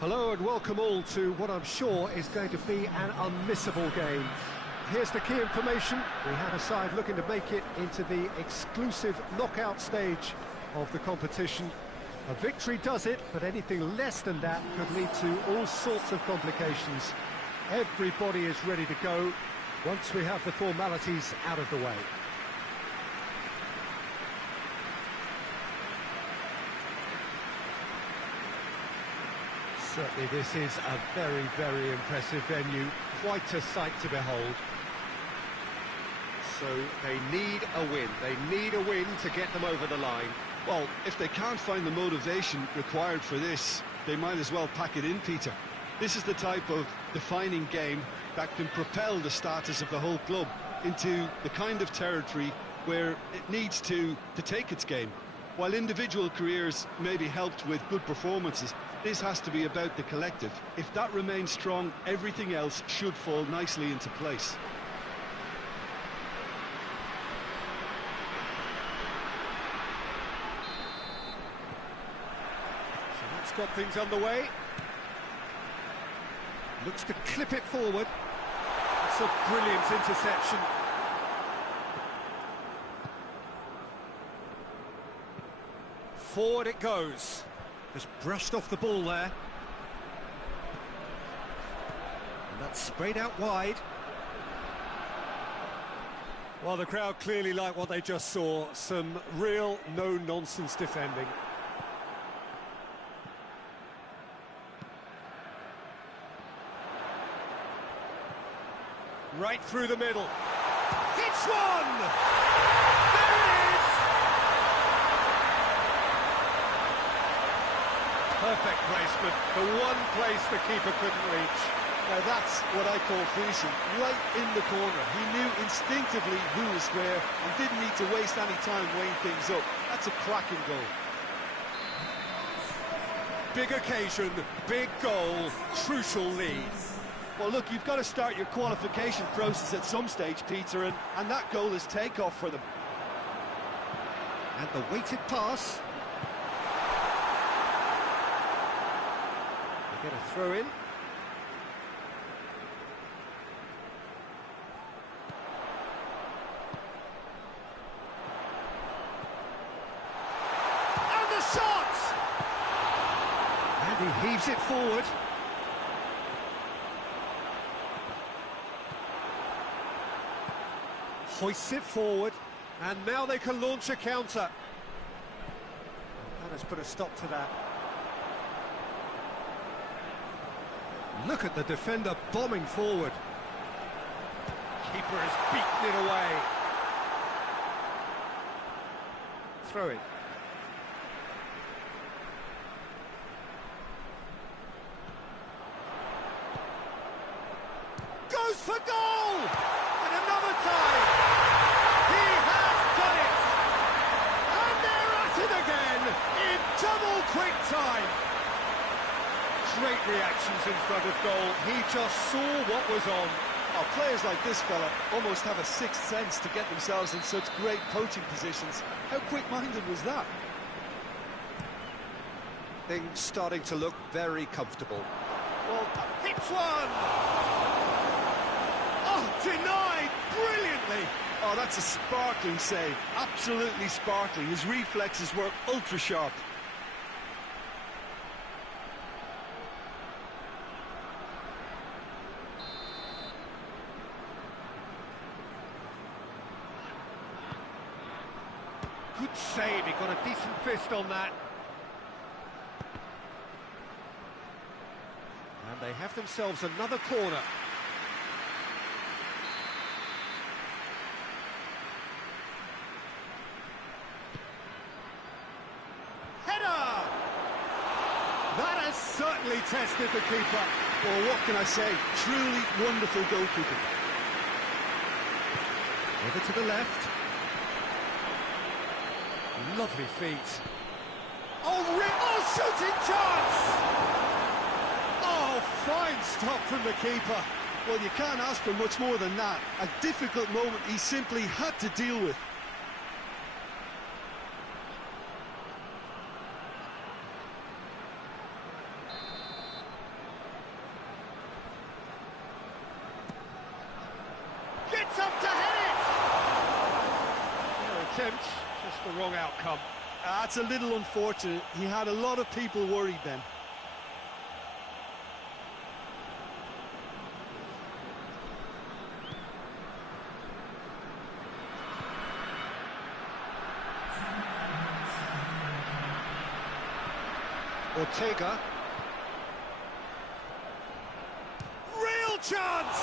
Hello and welcome all to what I'm sure is going to be an unmissable game. Here's the key information. We have a side looking to make it into the exclusive knockout stage of the competition. A victory does it, but anything less than that could lead to all sorts of complications. Everybody is ready to go once we have the formalities out of the way. Certainly this is a very, very impressive venue, quite a sight to behold. So they need a win. They need a win to get them over the line. Well, if they can't find the motivation required for this, they might as well pack it in, Peter. This is the type of defining game that can propel the status of the whole club into the kind of territory where it needs to take its game. While individual careers may be helped with good performances, this has to be about the collective. If that remains strong, everything else should fall nicely into place. So that's got things underway. Looks to clip it forward. That's a brilliant interception. Forward it goes. Just brushed off the ball there. And that's sprayed out wide. Well, the crowd clearly like what they just saw. Some real no-nonsense defending. Right through the middle. Hits one! There it is! Perfect placement, the one place the keeper couldn't reach. Now that's what I call finishing, right in the corner. He knew instinctively who was square and didn't need to waste any time weighing things up. That's a cracking goal. Big occasion, big goal, crucial lead. Well, look, you've got to start your qualification process at some stage, Peter, and that goal is takeoff for them. And the weighted pass. They get a throw in. And the shot! And he heaves it forward. Hoists it forward, and now they can launch a counter. That has put a stop to that. Look at the defender bombing forward. Keeper has beaten it away. Throw it. Goes for goal! And another time! He has done it! And they're at it again in double quick time! Great reactions in front of goal. He just saw what was on. Oh, players like this fella almost have a sixth sense to get themselves in such great coaching positions. How quick-minded was that? Things starting to look very comfortable. Well, hits one! Oh, denied brilliantly! Oh, that's a sparkling save. Absolutely sparkling. His reflexes were ultra-sharp. Good save, he got a decent fist on that. And they have themselves another corner. Header! That has certainly tested the keeper. Well, what can I say? Truly wonderful goalkeeping. Over to the left. Lovely feet. Oh, shooting chance! Oh, fine stop from the keeper. Well, you can't ask for much more than that. A difficult moment he simply had to deal with. attempt, just the wrong outcome. That's a little unfortunate. He had a lot of people worried then. Ortega. Real chance!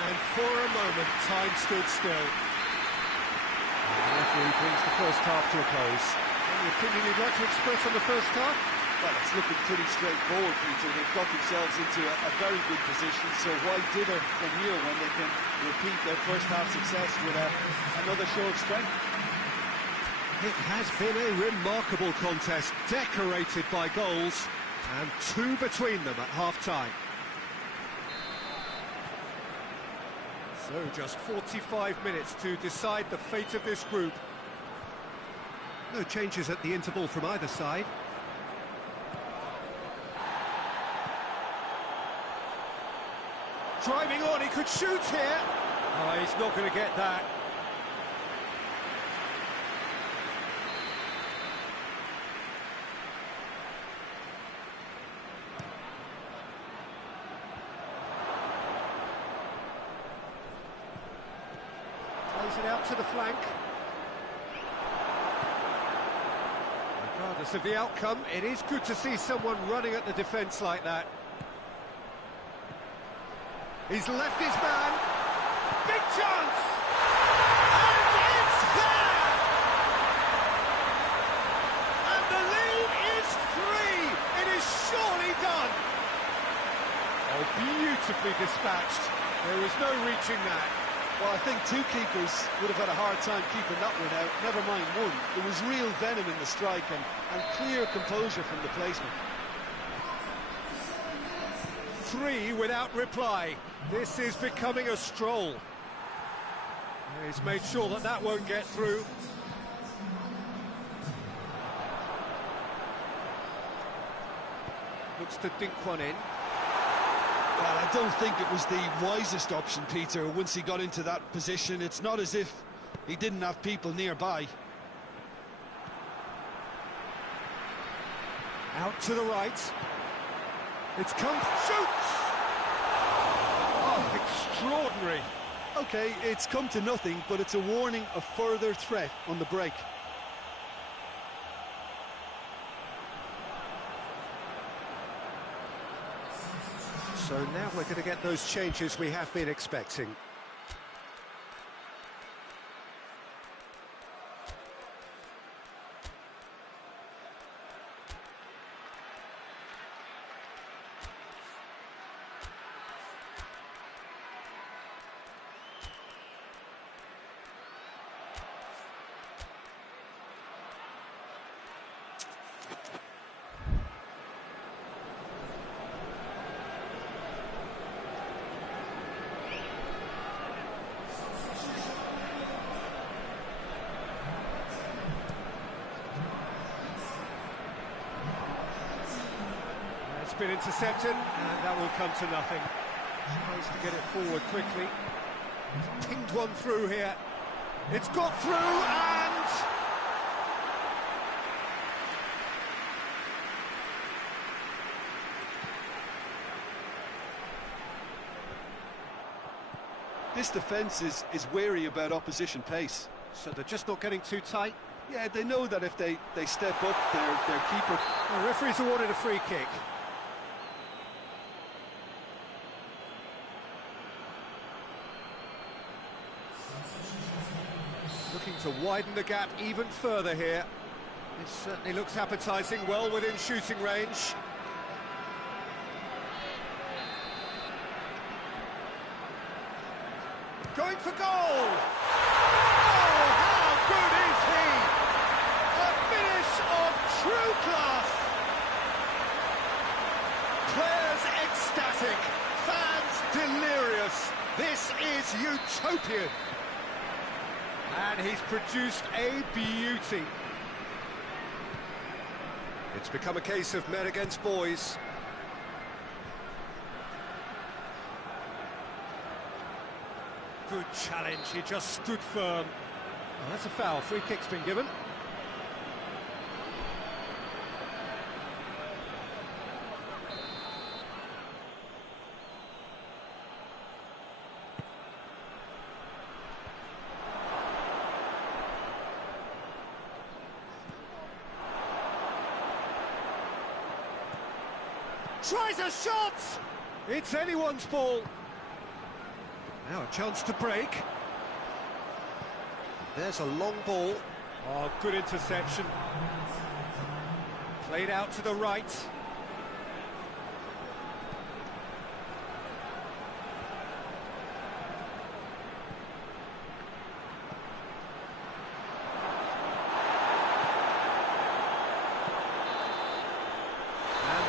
And for a moment, time stood still. The referee brings the first half to a close. Any opinion you'd like to express on the first half? Well, it's looking pretty straightforward, Peter. They've got themselves into a very good position, so why dither from here when they can repeat their first half success with another show of strength? It has been a remarkable contest, decorated by goals, and two between them at half-time. So just 45 minutes to decide the fate of this group. No changes at the interval from either side. Driving on, he could shoot here. Oh, he's not going to get that. Plays it out to the flank. Regardless of the outcome, it is good to see someone running at the defence like that. He's left his man. Big chance! And it's there! And the lead is 3. It is surely done. Oh, beautifully dispatched. There was no reaching that. Well, I think two keepers would have had a hard time keeping that one out, never mind one. There was real venom in the strike and clear composure from the placement. 3 without reply. This is becoming a stroll. He's made sure that that won't get through. Looks to dink one in. Well, I don't think it was the wisest option, Peter, once he got into that position. It's not as if he didn't have people nearby. Out to the right. It's come... Shoots! Oh, extraordinary. OK, it's come to nothing, but it's a warning of further threat on the break. So now we're going to get those changes we have been expecting. Been intercepted, and that will come to nothing. Tries to get it forward quickly. He's pinged one through here. It's got through, and... This defence is wary about opposition pace. So they're just not getting too tight? Yeah, they know that if they step up, their keeper... The referee's awarded a free kick. Looking to widen the gap even further here. This certainly looks appetising, well within shooting range. Going for goal! Oh, how good is he! A finish of true class! Players ecstatic, fans delirious. This is utopian. And he's produced a beauty. It's become a case of men against boys. Good challenge, he just stood firm. Oh, that's a foul. Free kick's been given. Tries a shot! It's anyone's ball. Now a chance to break. There's a long ball. Oh, good interception. Played out to the right.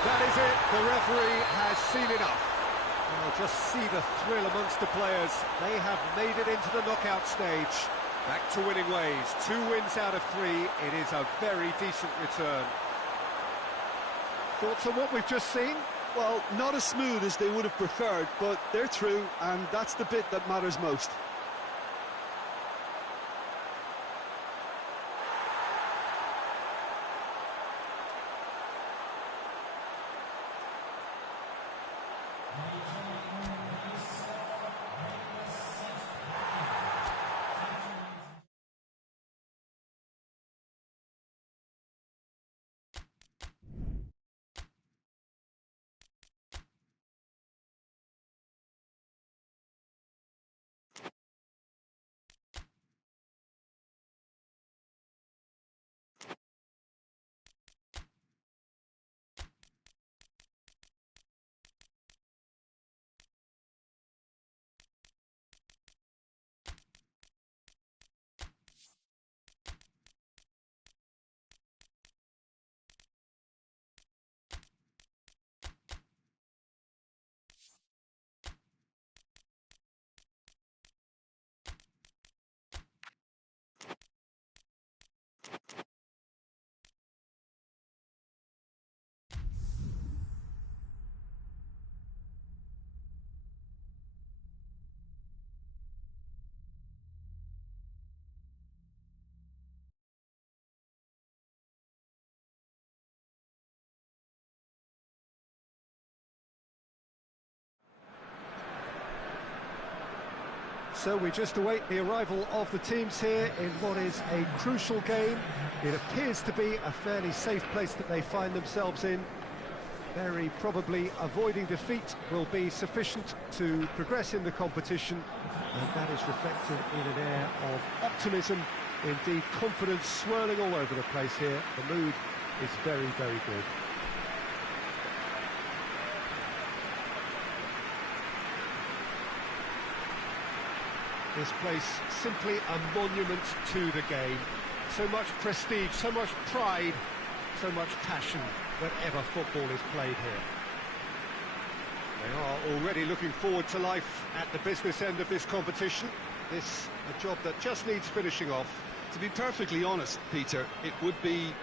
That is it, the referee has seen enough. Well, just see the thrill amongst the players. They have made it into the knockout stage. Back to winning ways, 2 wins out of 3. It is a very decent return. Thoughts on what we've just seen? Well, not as smooth as they would have preferred, but they're through, and that's the bit that matters most. So we just await the arrival of the teams here in what is a crucial game. It appears to be a fairly safe place that they find themselves in. Very probably avoiding defeat will be sufficient to progress in the competition, and that is reflected in an air of optimism, indeed confidence swirling all over the place here. The mood is very, very good. This place simply a monument to the game. So much prestige, so much pride, so much passion whenever football is played here. They are already looking forward to life at the business end of this competition. This a job that just needs finishing off. To be perfectly honest, Peter, it would be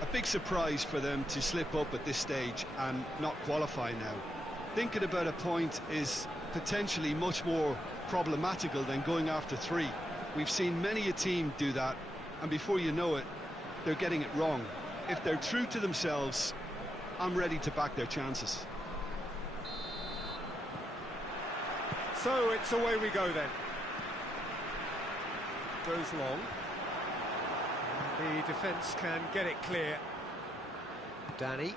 a big surprise for them to slip up at this stage and not qualify now. Thinking about a point is potentially much more problematical than going after 3. We've seen many a team do that, and before you know it, they're getting it wrong. If they're true to themselves, I'm ready to back their chances. So it's away we go then. Goes long. The defence can get it clear. Danny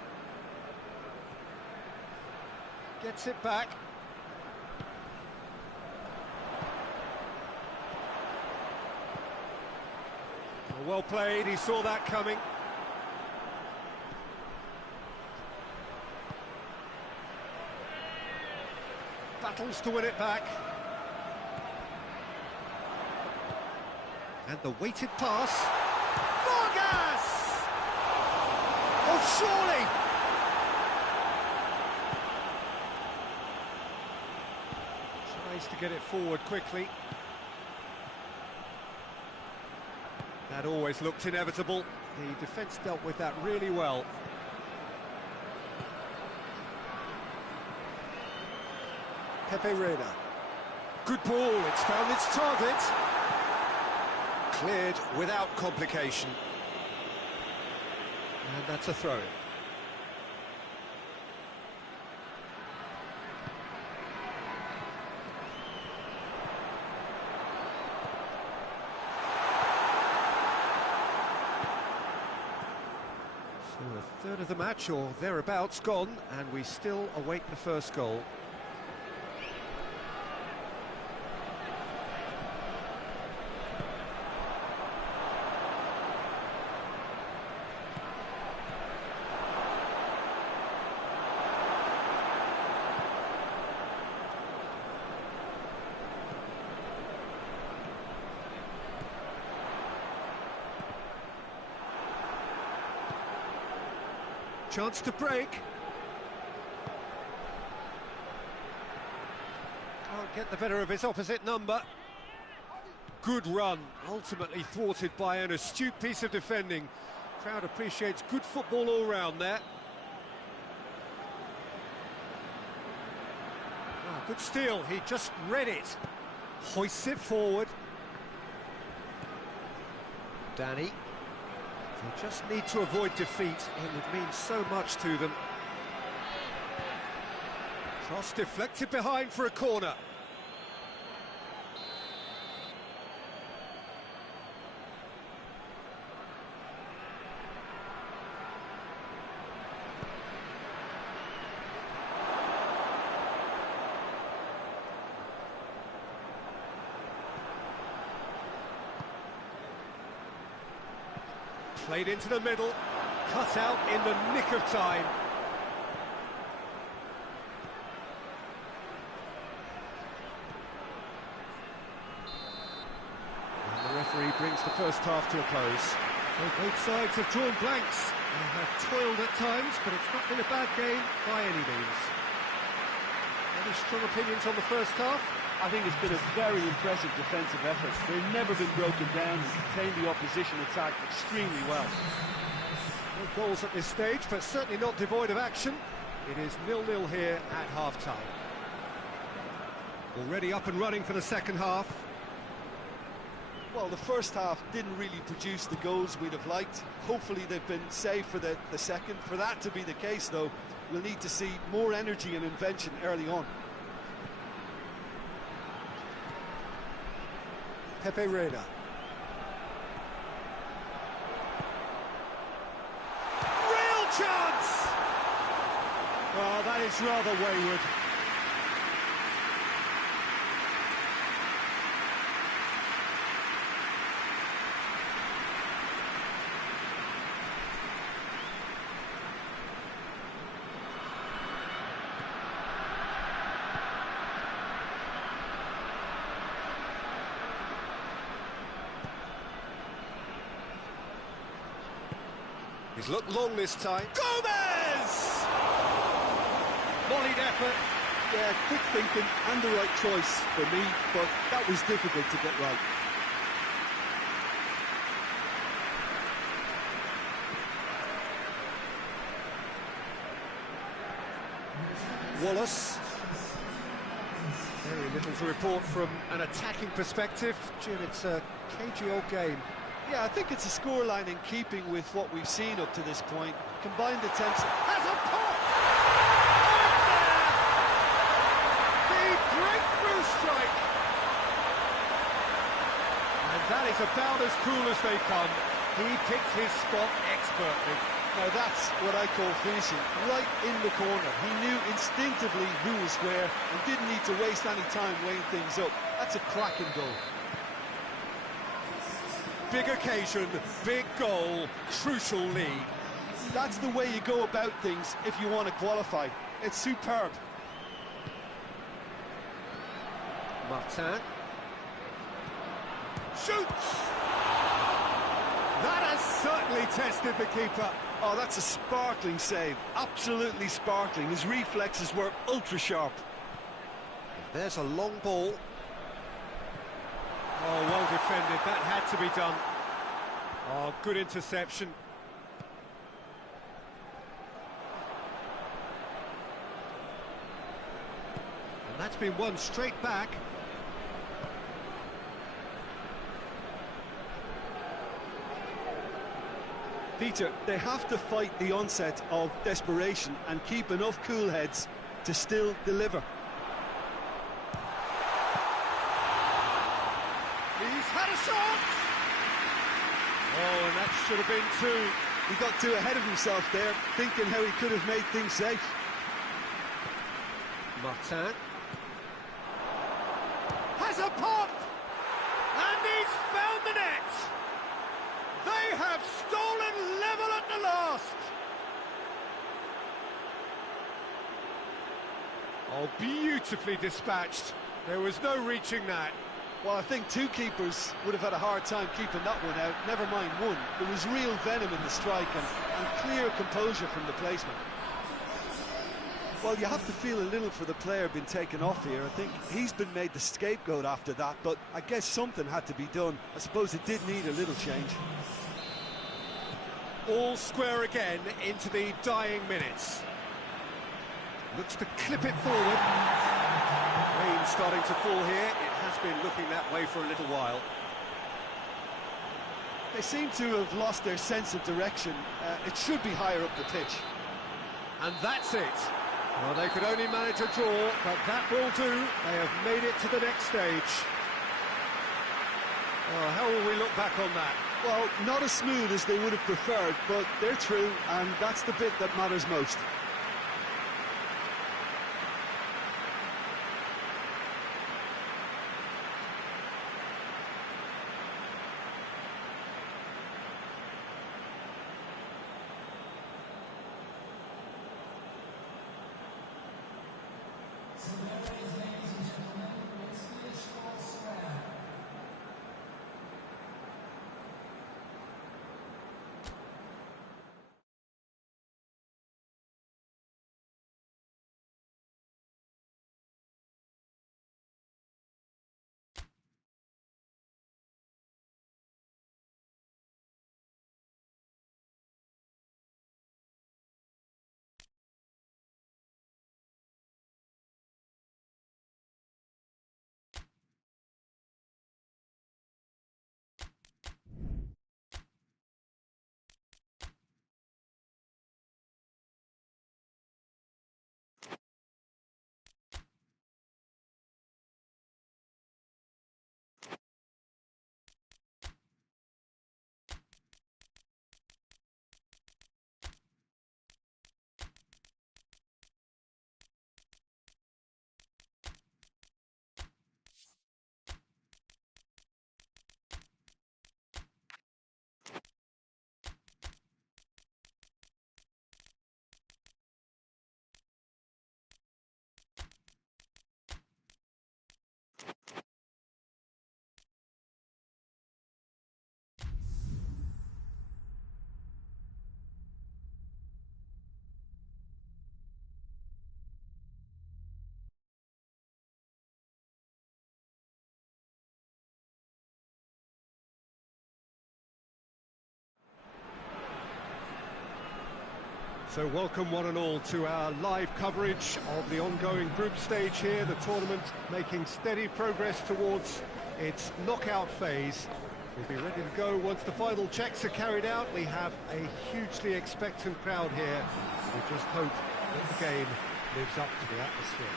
gets it back. Well played, he saw that coming. Battles to win it back. And the weighted pass. Vargas! Oh, surely! Tries to get it forward quickly. That always looked inevitable. The defence dealt with that really well. Pepe Reina. Good ball, it's found its target. Cleared without complication. And that's a throw-in. So a third of the match or thereabouts gone, and we still await the first goal. Chance to break. Can't get the better of his opposite number. Good run, ultimately thwarted by an astute piece of defending. Crowd appreciates good football all round there. Oh, good steal, he just read it. Hoists it forward. Danny. They just need to avoid defeat, it would mean so much to them. Cross deflected behind for a corner. Played into the middle, cut out in the nick of time. And the referee brings the first half to a close. So both sides have drawn blanks. They have toiled at times, but it's not been a bad game by any means. Any strong opinions on the first half? I think it's been a very impressive defensive effort. They've never been broken down and contained the opposition attack extremely well. No goals at this stage, but certainly not devoid of action. It is 0-0 here at half-time. Already up and running for the second half. Well, the first half didn't really produce the goals we'd have liked. Hopefully they've been saved for the second. For that to be the case, though, we'll need to see more energy and invention early on. Pepe Reina. Real chance! Oh, that is rather wayward. He's looked long this time. Gomez! Volleyed effort. Yeah, quick thinking and the right choice for me, but that was difficult to get right. Wallace. Very little to report from an attacking perspective. Jim, it's a cagey old game. Yeah, I think it's a scoreline in keeping with what we've seen up to this point. Combined attempts. Has a pop! The breakthrough strike! And that is about as cool as they come. He picked his spot expertly. Now that's what I call finishing, right in the corner. He knew instinctively who was where and didn't need to waste any time weighing things up. That's a cracking goal. Big occasion, big goal, crucial lead. That's the way you go about things if you want to qualify. It's superb. Martin. Shoots! That has certainly tested the keeper. Oh, that's a sparkling save. Absolutely sparkling. His reflexes were ultra sharp. There's a long ball. Oh, well defended. That had to be done. Oh, good interception. And that's been won straight back. Peter, they have to fight the onset of desperation and keep enough cool heads to still deliver. He's had a shot! Oh, and that should have been two. He got too ahead of himself there, thinking how he could have made things safe. Martin has a pop! And he's found the net! They have stolen level at the last! Oh, beautifully dispatched. There was no reaching that. Well, I think two keepers would have had a hard time keeping that one out, never mind one. There was real venom in the strike and clear composure from the placement. Well, you have to feel a little for the player being taken off here. I think he's been made the scapegoat after that, but I guess something had to be done. I suppose it did need a little change. All square again into the dying minutes. Looks to clip it forward. Rain starting to fall here. It has been looking that way for a little while. They seem to have lost their sense of direction. It should be higher up the pitch. And that's it. Well, they could only manage a draw, but that will do. They have made it to the next stage. Oh, how will we look back on that? Well, not as smooth as they would have preferred, but they're through, and that's the bit that matters most. So welcome one and all to our live coverage of the ongoing group stage here, the tournament making steady progress towards its knockout phase. We'll be ready to go once the final checks are carried out. We have a hugely expectant crowd here. We just hope that the game lives up to the atmosphere.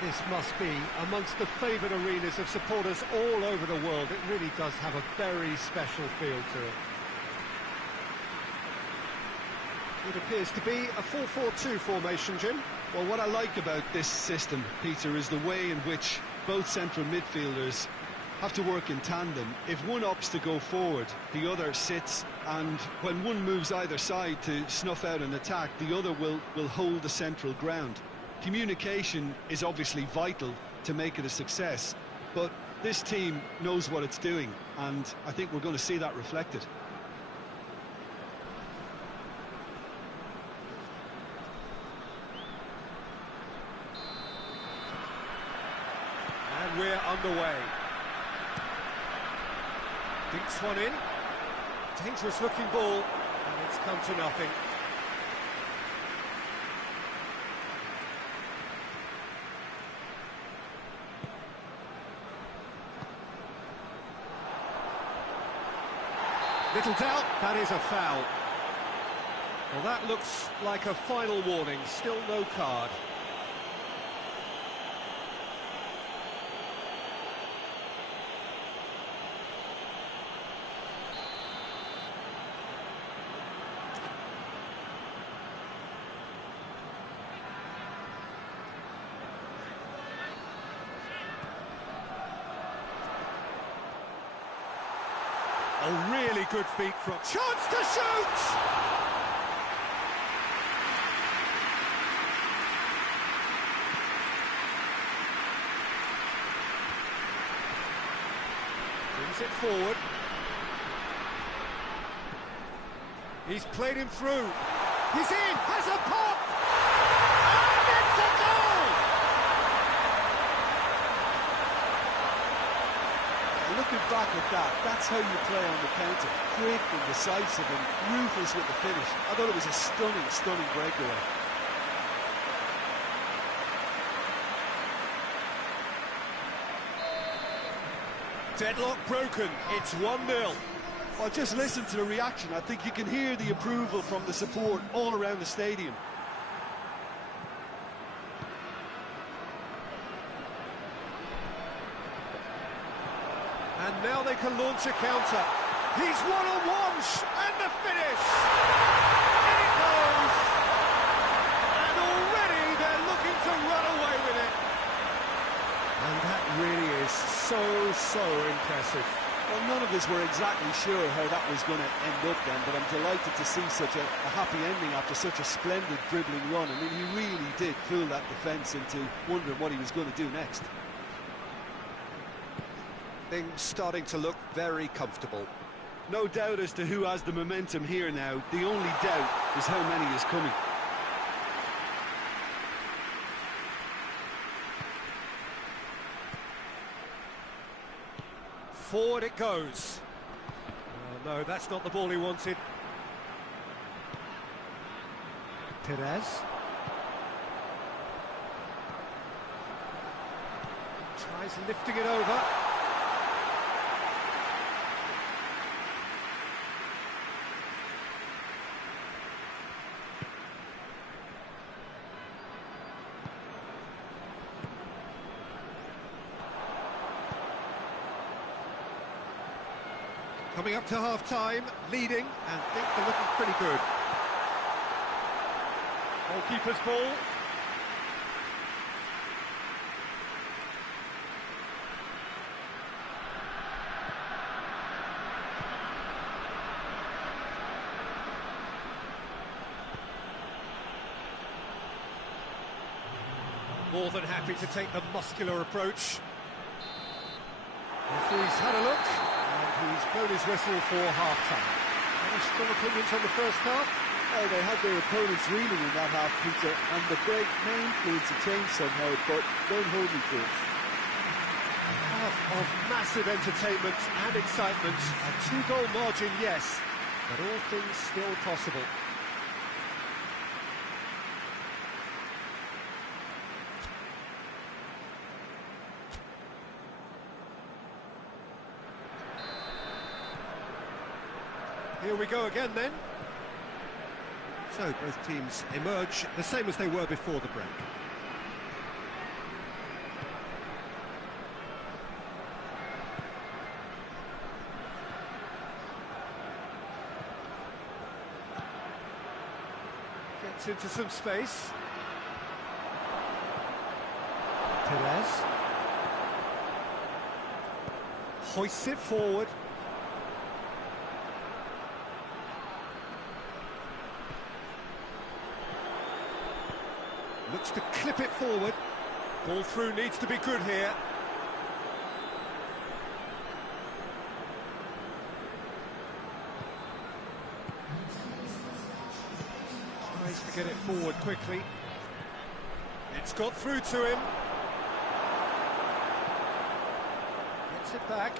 This must be amongst the favoured arenas of supporters all over the world. It really does have a very special feel to it. It appears to be a 4-4-2 formation, Jim. Well, what I like about this system, Peter, is the way in which both central midfielders have to work in tandem. If one opts to go forward, the other sits, and when one moves either side to snuff out an attack, the other will hold the central ground. Communication is obviously vital to make it a success, but this team knows what it's doing, and I think we're going to see that reflected. And we're underway. Dinks one in. Dangerous looking ball, and it's come to nothing. Little doubt, that is a foul. Well, that looks like a final warning, still no card. A really good feet from... Chance to shoot! Brings it forward. He's played him through. He's in! Has a pop! And it's a goal! Looking back at that, that's how you play on the counter. Quick and decisive and ruthless with the finish. I thought it was a stunning, stunning breakaway. Deadlock broken, it's 1-0. Well, just listen to the reaction. I think you can hear the approval from the support all around the stadium. And now they can launch a counter. He's one-on-one, and the finish! In it goes! And already they're looking to run away with it. And that really is so impressive. Well, none of us were exactly sure how that was going to end up then, but I'm delighted to see such a happy ending after such a splendid dribbling run. I mean, he really did fool that defence into wondering what he was going to do next. Things starting to look very comfortable. No doubt as to who has the momentum here now. The only doubt is how many is coming. Forward it goes. Oh, no, that's not the ball he wanted. Perez. Tries lifting it over. Coming up to half-time, leading, and things are looking pretty good. Goalkeeper's ball. More than happy to take the muscular approach. Referee's had a look. He's blown his whistle for half-time. Any strong opinions on the first half? Oh, they had their opponents reeling in that half, Peter, and the break may influence a change somehow, but don't hold me to it. A half of massive entertainment and excitement. A two-goal margin, yes, but all things still possible. Here we go again then. So both teams emerge the same as they were before the break. Gets into some space. Perez. Hoists it forward. Looks to clip it forward. Ball through needs to be good here. Tries to get it forward quickly. It's got through to him. Gets it back.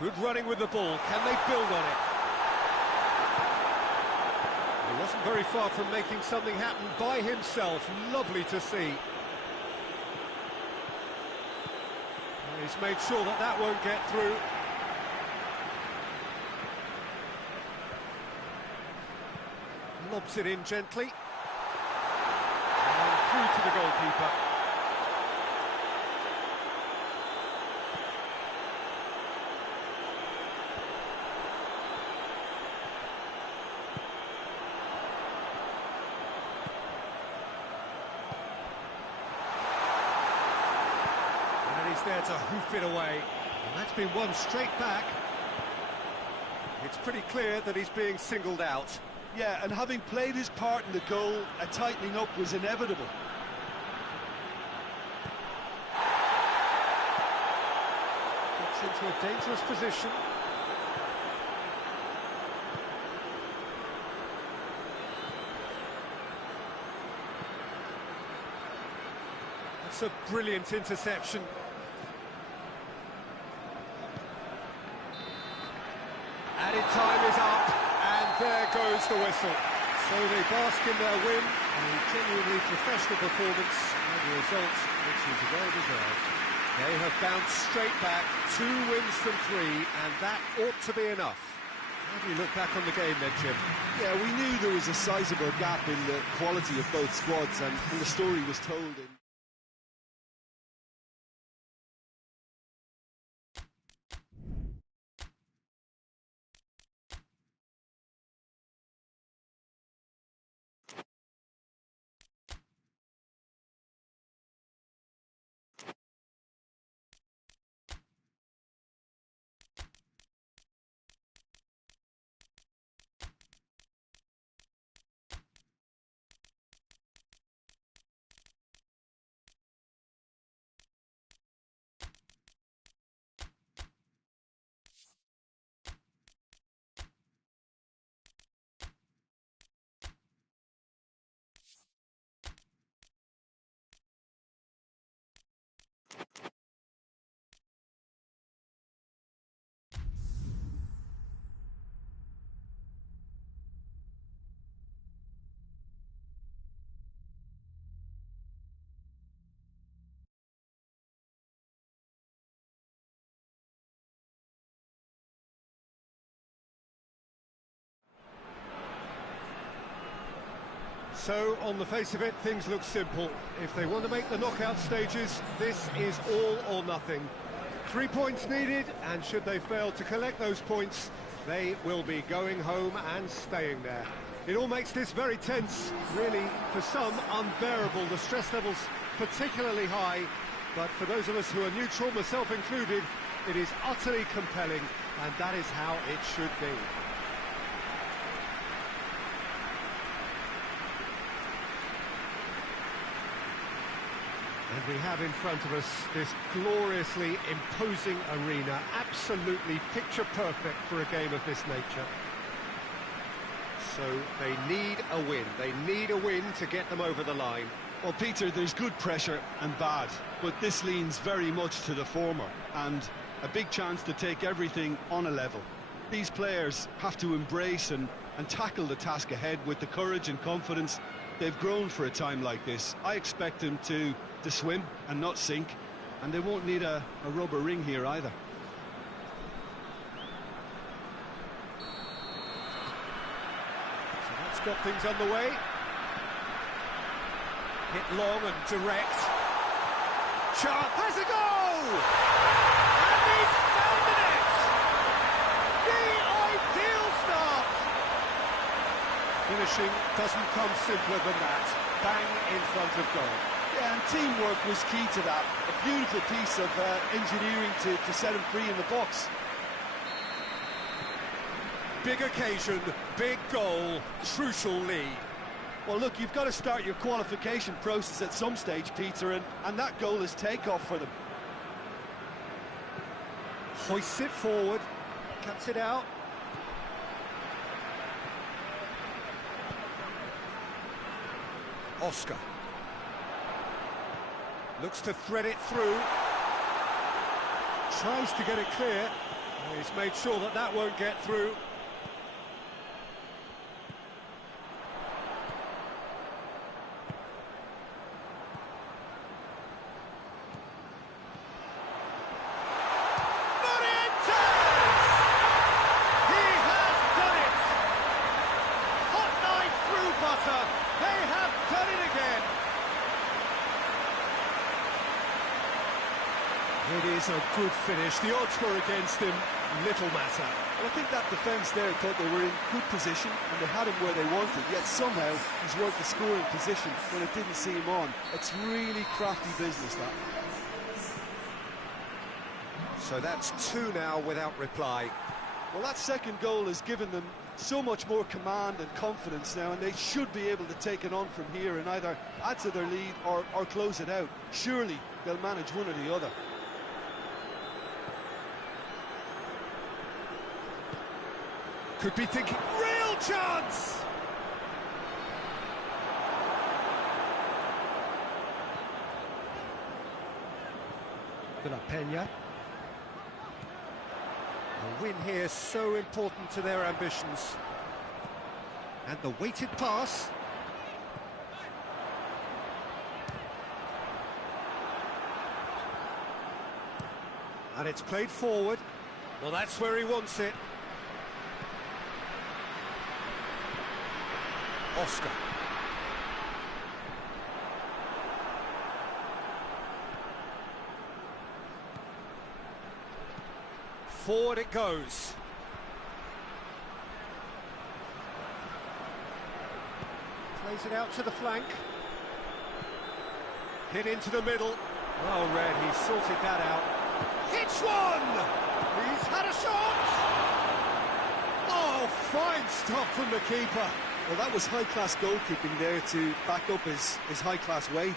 Good running with the ball. Can they build on it? He wasn't very far from making something happen by himself. Lovely to see. He's made sure that that won't get through. Lobs it in gently. And through to the goalkeeper. And he's there to hoof it away. And that's been won straight back. It's pretty clear that he's being singled out. Yeah, and having played his part in the goal, a tightening up was inevitable. Gets into a dangerous position. That's a brilliant interception. Added time is up. There goes the whistle. So they bask in their win, a genuinely professional performance, and the result, which is well deserved. They have bounced straight back, 2 wins from 3, and that ought to be enough. How do you look back on the game then, Jim? Yeah, we knew there was a sizable gap in the quality of both squads, and the story was told in... So, on the face of it, things look simple. If they want to make the knockout stages, this is all or nothing. 3 points needed, and should they fail to collect those points, they will be going home and staying there. It all makes this very tense, really, for some, unbearable. The stress levels particularly high, but for those of us who are neutral, myself included, it is utterly compelling, and that is how it should be. And we have in front of us this gloriously imposing arena, absolutely picture perfect for a game of this nature. So they need a win. They need a win to get them over the line. Well, Peter, there's good pressure and bad, but this leans very much to the former, and a big chance to take everything on a level. These players have to embrace and tackle the task ahead with the courage and confidence they've grown for a time like this. I expect them to swim and not sink, and they won't need a rubber ring here either. So that's got things underway. Hit long and direct. Sharp has a goal! And he's found the net! The ideal start! Finishing doesn't come simpler than that. Bang in front of goal. Yeah, and teamwork was key to that. A beautiful piece of engineering to set him free in the box. Big occasion, big goal, crucial lead. Well, look, you've got to start your qualification process at some stage, Peter, and that goal is takeoff for them. Hoists it forward, cuts it out. Oscar. Looks to thread it through. Tries to get it clear. He's made sure that that won't get through. good finish. The odds were against him, little matter. Well, I think that defence there thought they were in good position and they had him where they wanted, yet somehow he's worked the scoring position when it didn't see him on. It's really crafty business, that. So that's 2 now without reply. Well, that second goal has given them so much more command and confidence now, and they should be able to take it on from here and either add to their lead or close it out. Surely they'll manage one or the other. Could be thinking, real chance! De La Peña. A win here so important to their ambitions. And the weighted pass. And it's played forward. Well, that's where he wants it. Oscar. Forward it goes. Plays it out to the flank. Hit into the middle. Well read, he sorted that out. Hits one! He's had a shot! Oh, fine stop from the keeper. Well, that was high-class goalkeeping there to back up his high-class wage.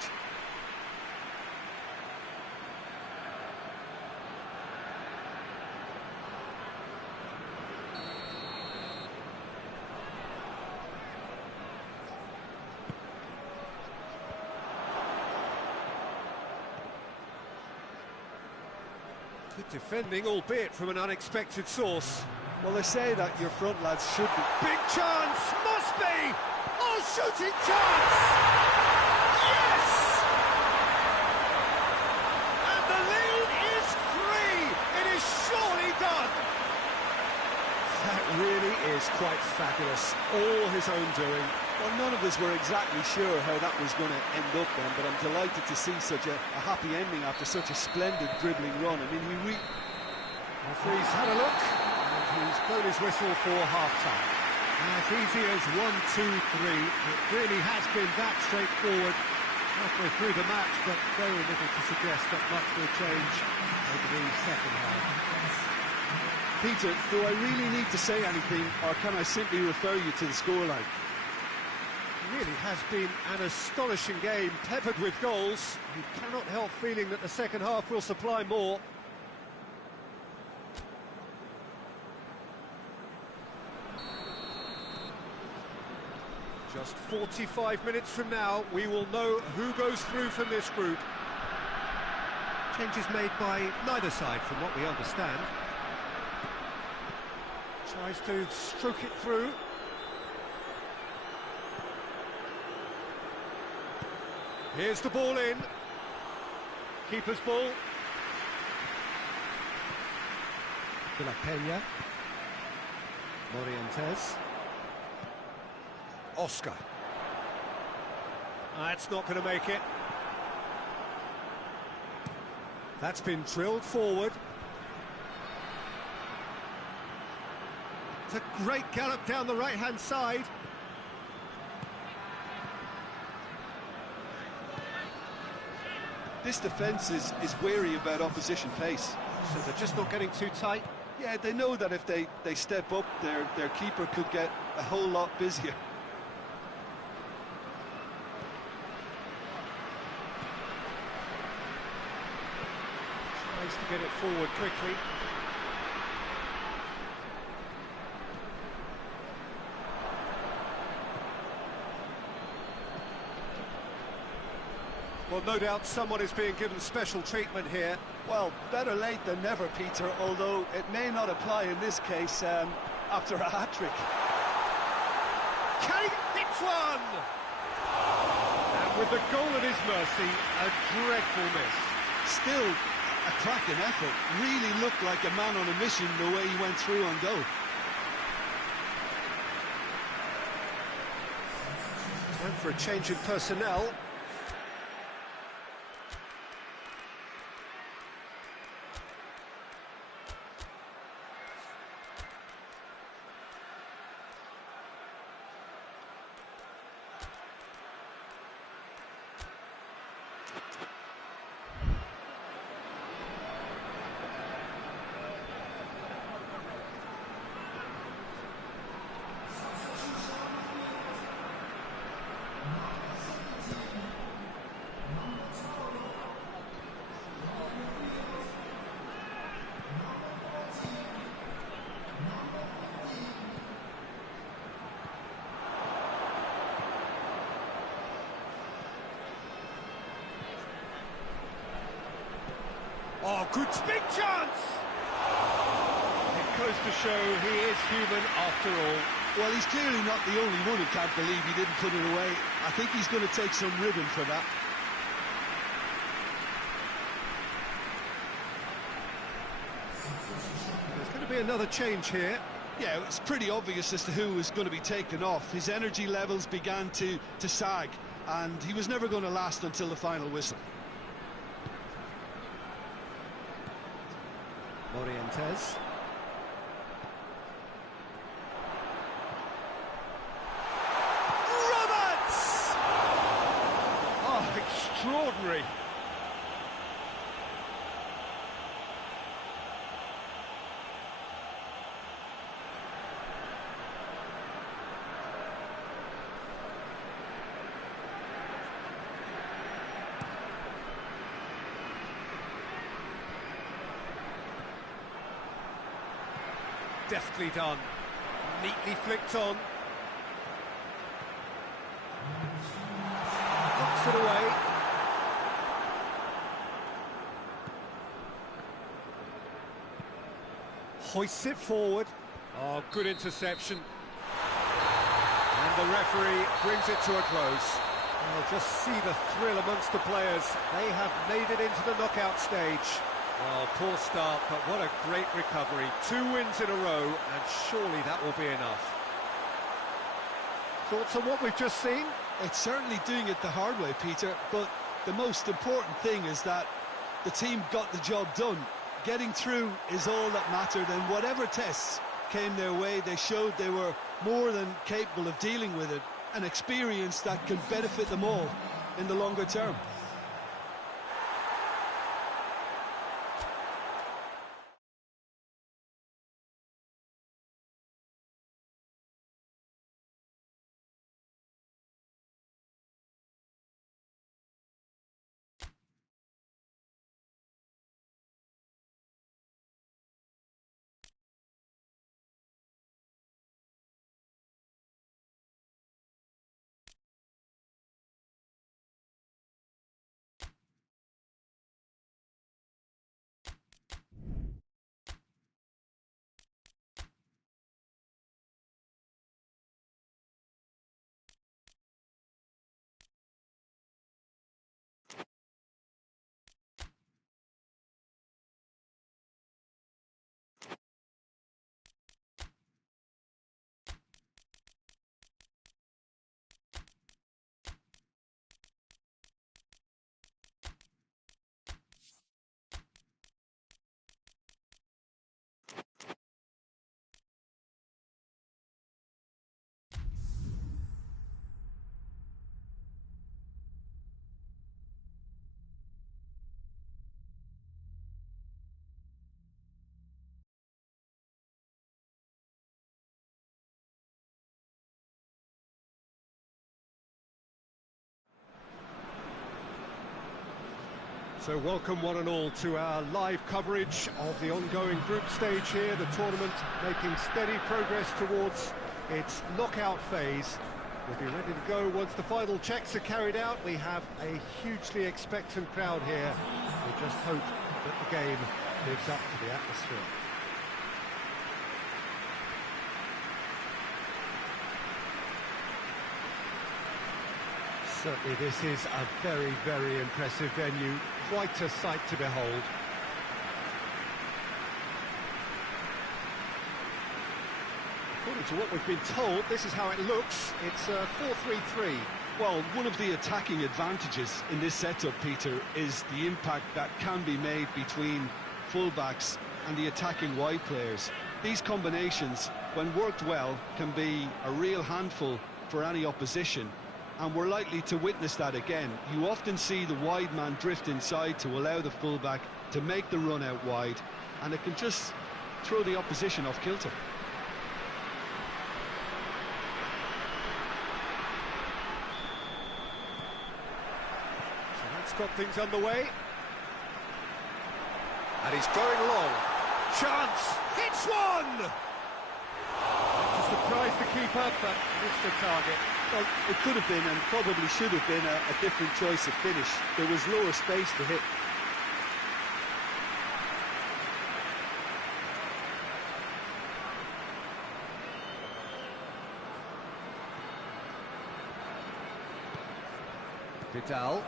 Good defending, albeit from an unexpected source. Well, they say that your front lads should be. Big chance! Must be! Oh, shooting chance! Yes! And the lead is 3! It is surely done! That really is quite fabulous. All his own doing. Well, none of us were exactly sure how that was going to end up then, but I'm delighted to see such a happy ending after such a splendid dribbling run. I mean, referee's had a look. He's blown his whistle for half-time. As easy as 1, 2, 3. It really has been that straightforward halfway through the match, but very little to suggest that much will change over the second half. Peter, do I really need to say anything, or can I simply refer you to the scoreline? It really has been an astonishing game, peppered with goals. You cannot help feeling that the second half will supply more. Just 45 minutes from now, we will know who goes through from this group. Changes made by neither side, from what we understand. Tries to stroke it through. Here's the ball in. Keeper's ball. De La Peña. Morientes. Oscar. That's not going to make it. That's been drilled forward. It's a great gallop down the right-hand side. This defence is wary about opposition pace. So they're just not getting too tight. Yeah, they know that if they step up, their keeper could get a whole lot busier. Tries to get it forward quickly. Well, no doubt someone is being given special treatment here. Well, better late than never, Peter, although it may not apply in this case after a hat-trick. Can he hit one? And with the goal at his mercy, a dreadful miss. Still a cracking effort. Really looked like a man on a mission the way he went through on goal. Time for a change in personnel. big chance! It goes to show he is human after all. Well, he's clearly not the only one who can't believe he didn't put it away. I think he's going to take some ribbon for that. There's going to be another change here. Yeah, it's pretty obvious as to who was going to be taken off. His energy levels began to sag, and he was never going to last until the final whistle. Morientes. Roberts! Oh, extraordinary. Deftly done, neatly flicked on. Knocks it away. Hoists it forward. Oh, good interception. And the referee brings it to a close. Oh, just see the thrill amongst the players. They have made it into the knockout stage. Well, poor start, but what a great recovery. 2 wins in a row, and surely that will be enough. Thoughts on what we've just seen? It's certainly doing it the hard way, Peter, but the most important thing is that the team got the job done. Getting through is all that mattered, and whatever tests came their way, they showed they were more than capable of dealing with it, an experience that can benefit them all in the longer term. So welcome one and all to our live coverage of the ongoing group stage here, the tournament making steady progress towards its knockout phase. We'll be ready to go once the final checks are carried out. We have a hugely expectant crowd here. We just hope that the game lives up to the atmosphere. Certainly this is a very, very impressive venue. Quite a sight to behold. According to what we've been told, this is how it looks. It's 4-3-3. Well, one of the attacking advantages in this setup, Peter, is the impact that can be made between fullbacks and the attacking wide players. These combinations, when worked well, can be a real handful for any opposition. And we're likely to witness that again. You often see the wide man drift inside to allow the fullback to make the run out wide, and it can just throw the opposition off kilter. So that's got things underway. And he's going long. Chance! Hits one! To surprise the keeper, but missed the target. Well, it could have been, and probably should have been, a different choice of finish. There was lower space to hit. Vidal.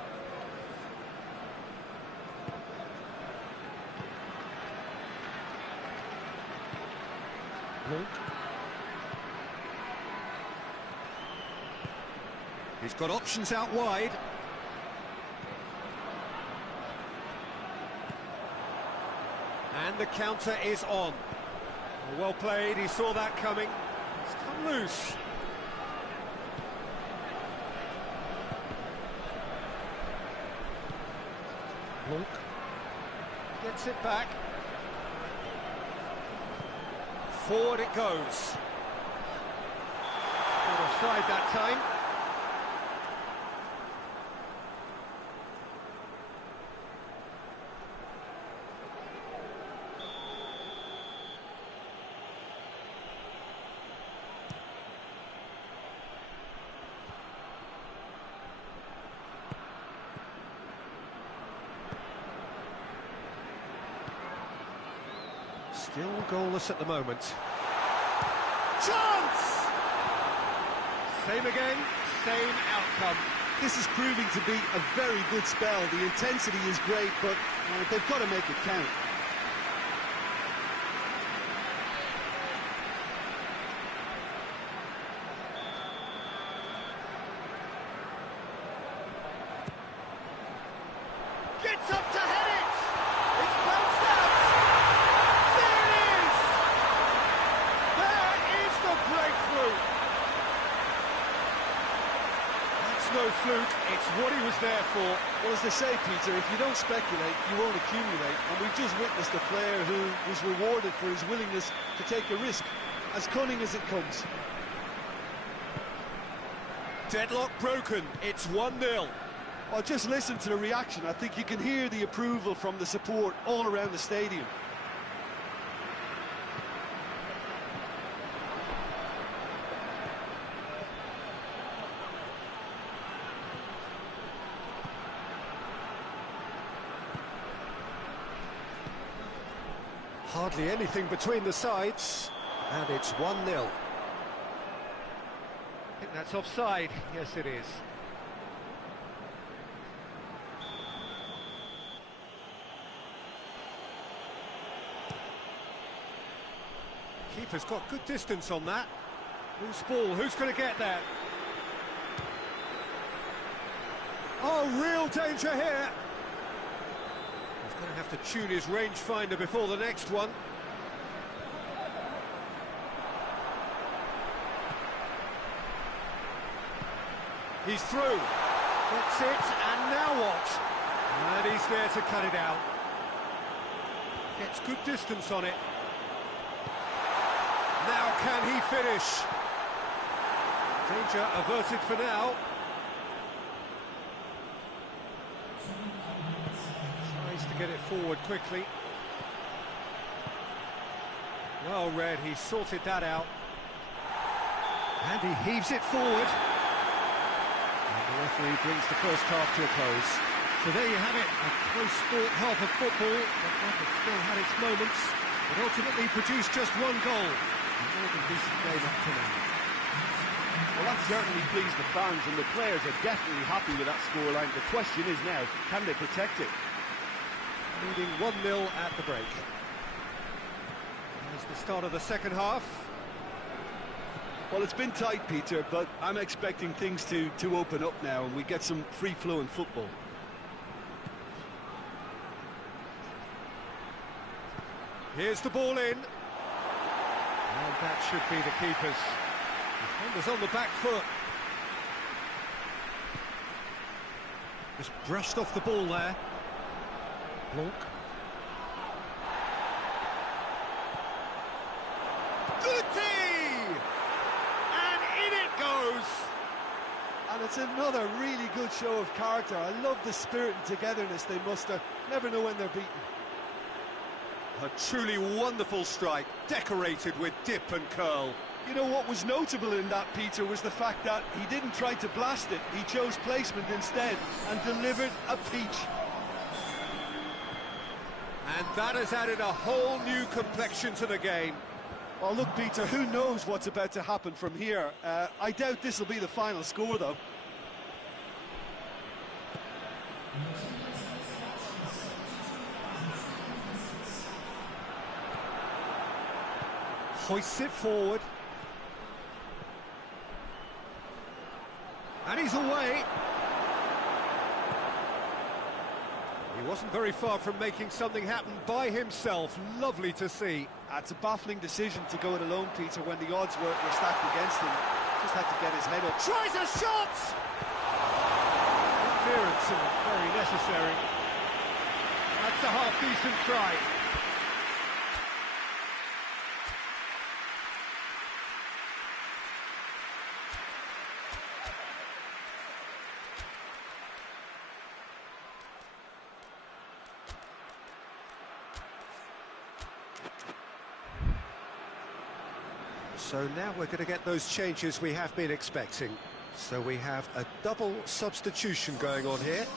Blanc. He's got options out wide. And the counter is on. Well played, he saw that coming. It's come loose. Blanc gets it back. Forward it goes. Got offside that time. Still goalless at the moment. Chance! Same again, same outcome. This is proving to be a very good spell. The intensity is great, but they've got to make it count. Gets up to head it! It's bounced out! There it is! There is the breakthrough! That's no fluke, it's what he was there for. Well, as they say, Peter, if you don't speculate, you won't accumulate. And we've just witnessed a player who was rewarded for his willingness to take a risk, as cunning as it comes. Deadlock broken, it's 1-0. Well, just listen to the reaction. I think you can hear the approval from the support all around the stadium. Hardly anything between the sides, and it's 1-0. I think that's offside. Yes, it is. Keeper's got good distance on that. Loose ball, who's going to get there? Oh, real danger here. He's going to have to tune his rangefinder before the next one. He's through. That's it, and now what? And he's there to cut it out. Gets good distance on it. Now can he finish? Danger averted for now. Tries to get it forward quickly. Well read, he sorted that out. And he heaves it forward. And the referee brings the first half to a close. So there you have it, a close-fought half of football, but that had still had its moments. It ultimately produced just one goal. More than decent game up to now. Well, that certainly pleased the fans, and the players are definitely happy with that scoreline. The question is now, can they protect it? Leading 1-0 at the break. There's the start of the second half. Well, it's been tight, Peter, but I'm expecting things to open up now, and we get some free-flowing football. Here's the ball in. And that should be the keeper's. Defender's on the back foot. Just brushed off the ball there. Blanc. Goody! And in it goes! And it's another really good show of character. I love the spirit and togetherness they muster. Never know when they're beaten. A truly wonderful strike, decorated with dip and curl. You know what was notable in that, Peter, was the fact that he didn't try to blast it. He chose placement instead and delivered a peach. And that has added a whole new complexion to the game. Oh, look, Peter, who knows what's about to happen from here? I doubt this will be the final score, though. Hoists it forward. And he's away. He wasn't very far from making something happen by himself. Lovely to see. It's a baffling decision to go it alone, Peter, when the odds were stacked against him. Just had to get his head up. Tries a shot! Clearance and very necessary. That's a half-decent try. So now we're going to get those changes we have been expecting. So we have a double substitution going on here.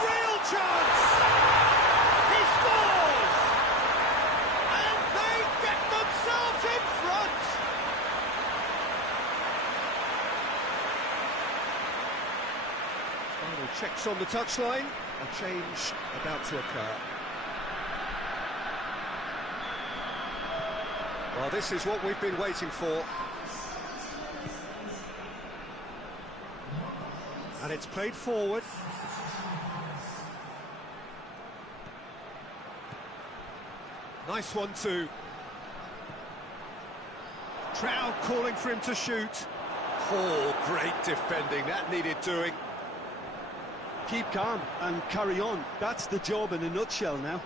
Real chance! He scores! And they get themselves in front! Final checks on the touchline. A change about to occur. Well, this is what we've been waiting for. And it's played forward. Nice one too. Crowd calling for him to shoot. Oh, great defending, that needed doing. Keep calm and carry on. That's the job in a nutshell now.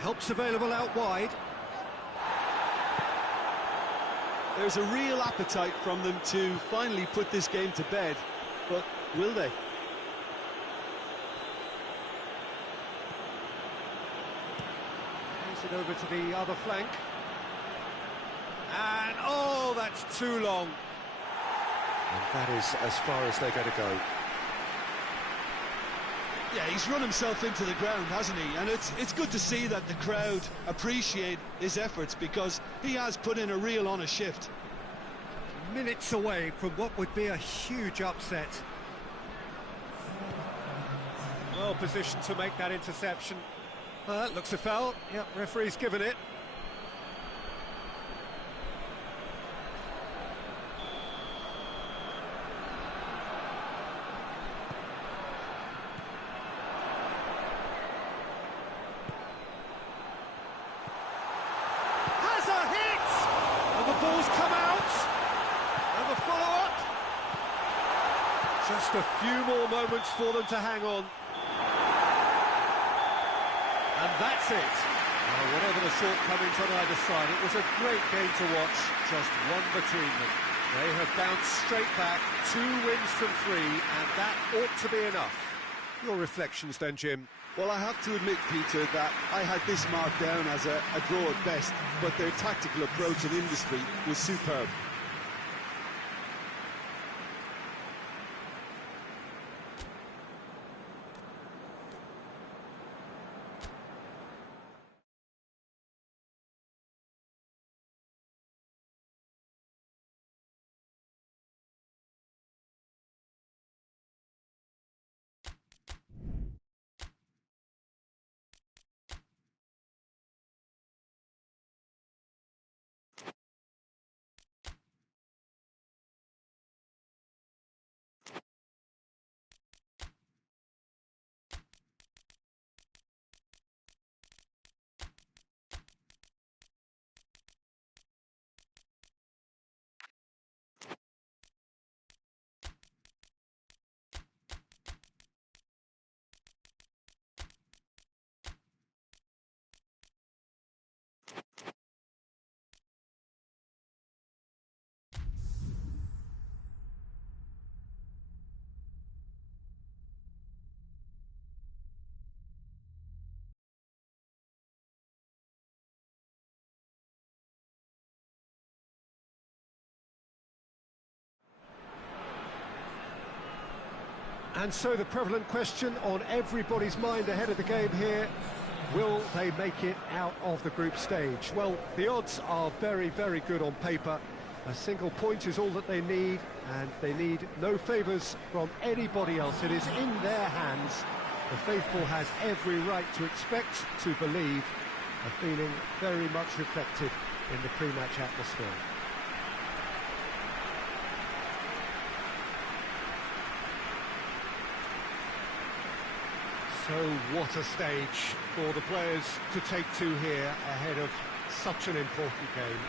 Help's available out wide. There's a real appetite from them to finally put this game to bed, but will they? Pass it over to the other flank. And, oh, that's too long. And that is as far as they're going to go. Yeah, he's run himself into the ground, hasn't he? And it's good to see that the crowd appreciate his efforts, because he has put in a real honest shift. Minutes away from what would be a huge upset. Well positioned to make that interception. That looks a foul. Yep, referee's given it. Ball's come out, and the follow-up. Just a few more moments for them to hang on. And that's it. Well, whatever the shortcomings on either side, it was a great game to watch, just one between them. They have bounced straight back, 2 wins from 3, and that ought to be enough. Your reflections then, Jim? Well, I have to admit, Peter, that I had this marked down as a draw at best, but their tactical approach and industry was superb. And so the prevalent question on everybody's mind ahead of the game here, Will they make it out of the group stage? Well, the odds are very, very good on paper. A single point is all that they need, and they need no favours from anybody else. It is in their hands. The faithful has every right to expect, to believe, a feeling very much reflected in the pre-match atmosphere. So what a stage for the players to take to here ahead of such an important game.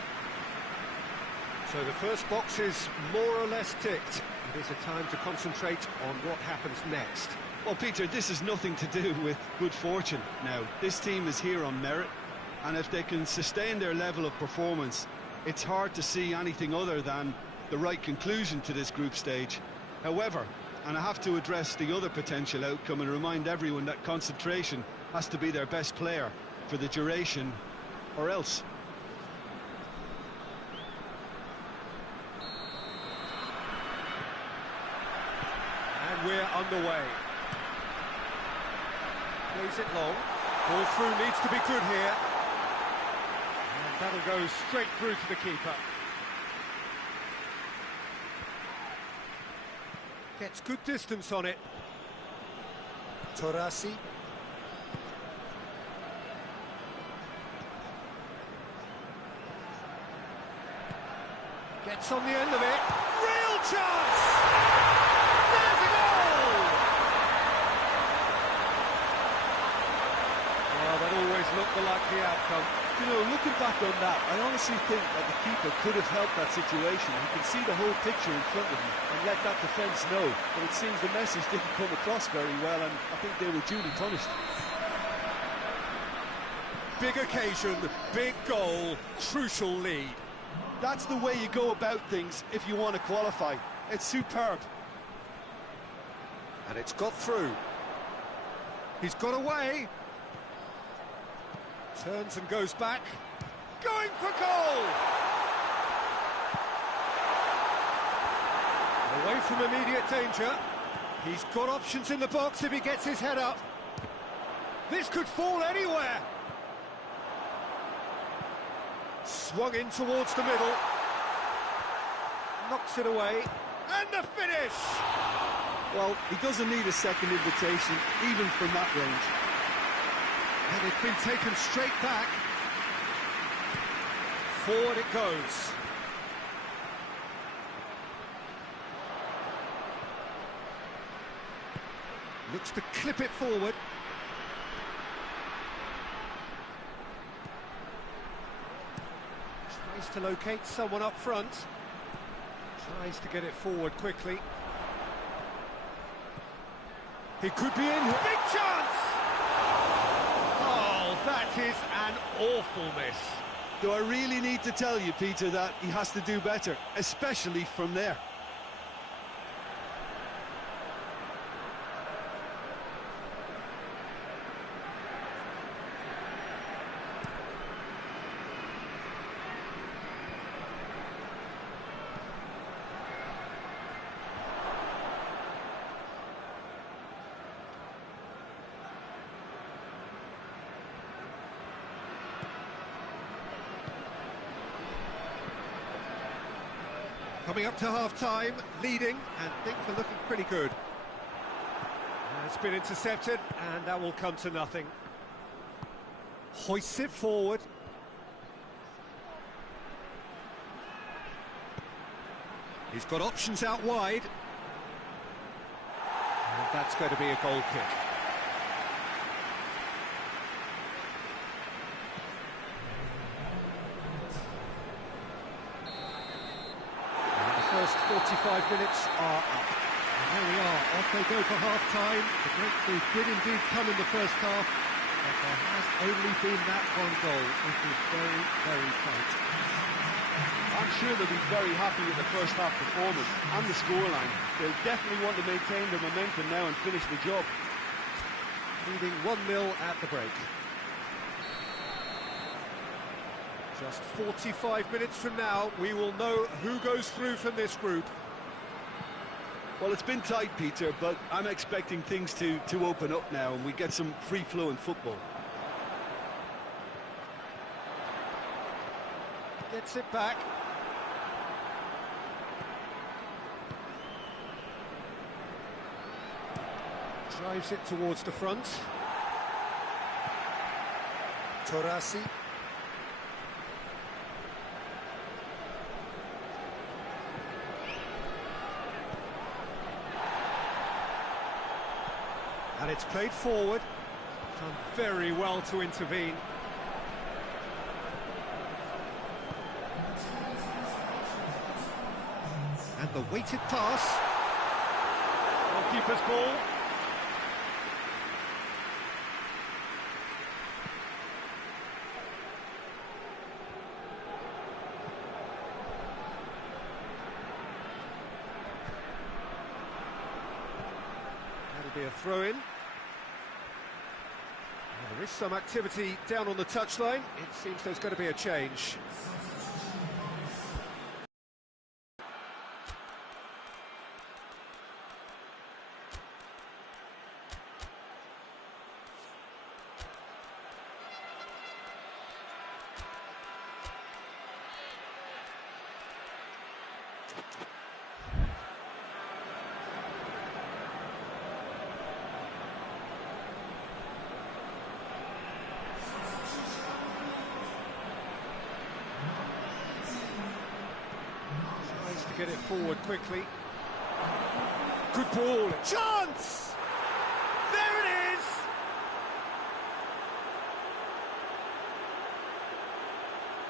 So the first box is more or less ticked. It is a time to concentrate on what happens next. Well, Peter, this is nothing to do with good fortune now. This team is here on merit, and if they can sustain their level of performance, it's hard to see anything other than the right conclusion to this group stage. However, and I have to address the other potential outcome and remind everyone that concentration has to be their best player for the duration, or else. And we're underway. Plays it long. Ball through needs to be good here. And that'll go straight through to the keeper. Gets good distance on it. Torasi. Gets on the end of it. Real chance! There's a goal! Well, that always looked the likely outcome. You know, looking back on that, I honestly think that the keeper could have helped that situation. He can see the whole picture in front of him and let that defence know. But it seems the message didn't come across very well, and I think they were duly punished. Big occasion, big goal, crucial lead. That's the way you go about things if you want to qualify. It's superb. And it's got through. He's got away. Turns and goes back. Going for goal! Away from immediate danger. He's got options in the box if he gets his head up. This could fall anywhere. Swung in towards the middle. Knocks it away. And the finish! Well, he doesn't need a second invitation, even from that range. And it's been taken straight back. Forward it goes. Looks to clip it forward. Tries to locate someone up front. Tries to get it forward quickly. He could be in. Big chance! Oh, that is an awful miss. Do I really need to tell you, Peter, that he has to do better, especially from there? Coming up to half-time, leading, and things are looking pretty good. It's been intercepted, and that will come to nothing. Hoists it forward. He's got options out wide. And that's going to be a goal kick. First 45 minutes are up. And there we are, off they go for half-time. The breakthrough did indeed come in the first half, but there has only been that one goal, which is very, very tight. I'm sure they'll be very happy with the first half performance and the scoreline. They'll definitely want to maintain their momentum now and finish the job. Leading 1-0 at the break. Just 45 minutes from now, we will know who goes through from this group. Well, it's been tight, Peter, but I'm expecting things to open up now and we get some free-flowing football. Gets it back. Drives it towards the front. Torasi. And it's played forward. Done very well to intervene. And the weighted pass. Goalkeeper's ball. That'll be a throw-in. There is some activity down on the touchline. It seems there's going to be a change. To get it forward quickly. Good ball. Chance! There it is!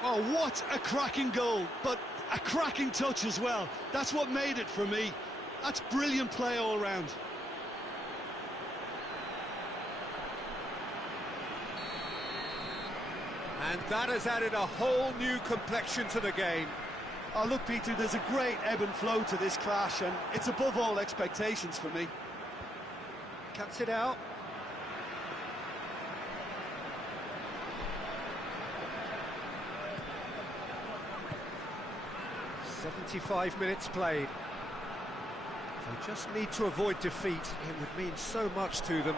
Oh, what a cracking goal, but a cracking touch as well. That's what made it for me. That's brilliant play all round. And that has added a whole new complexion to the game. Oh, look, Peter, there's a great ebb and flow to this clash, and it's above all expectations for me. Cuts it out. "75 minutes played. They just need to avoid defeat. It would mean so much to them.